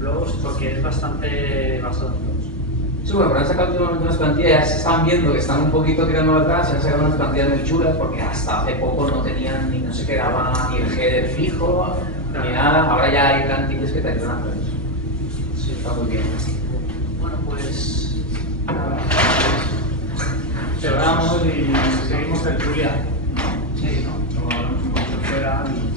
Blogs porque es bastante basado en blogs. Sí, bueno, pero han sacado últimamente unas plantillas, ya se están viendo que están un poquito tirando atrás y han sacado unas plantillas muy chulas porque hasta hace poco no tenían ni no se quedaba ni el header fijo ni nada. Ahora ya hay plantillas que te ayudan a hacer eso. Sí, está muy bien. Bueno, pues Cerramos y seguimos tertulia. sí, ¿no? Luego hablamos un poquito fuera y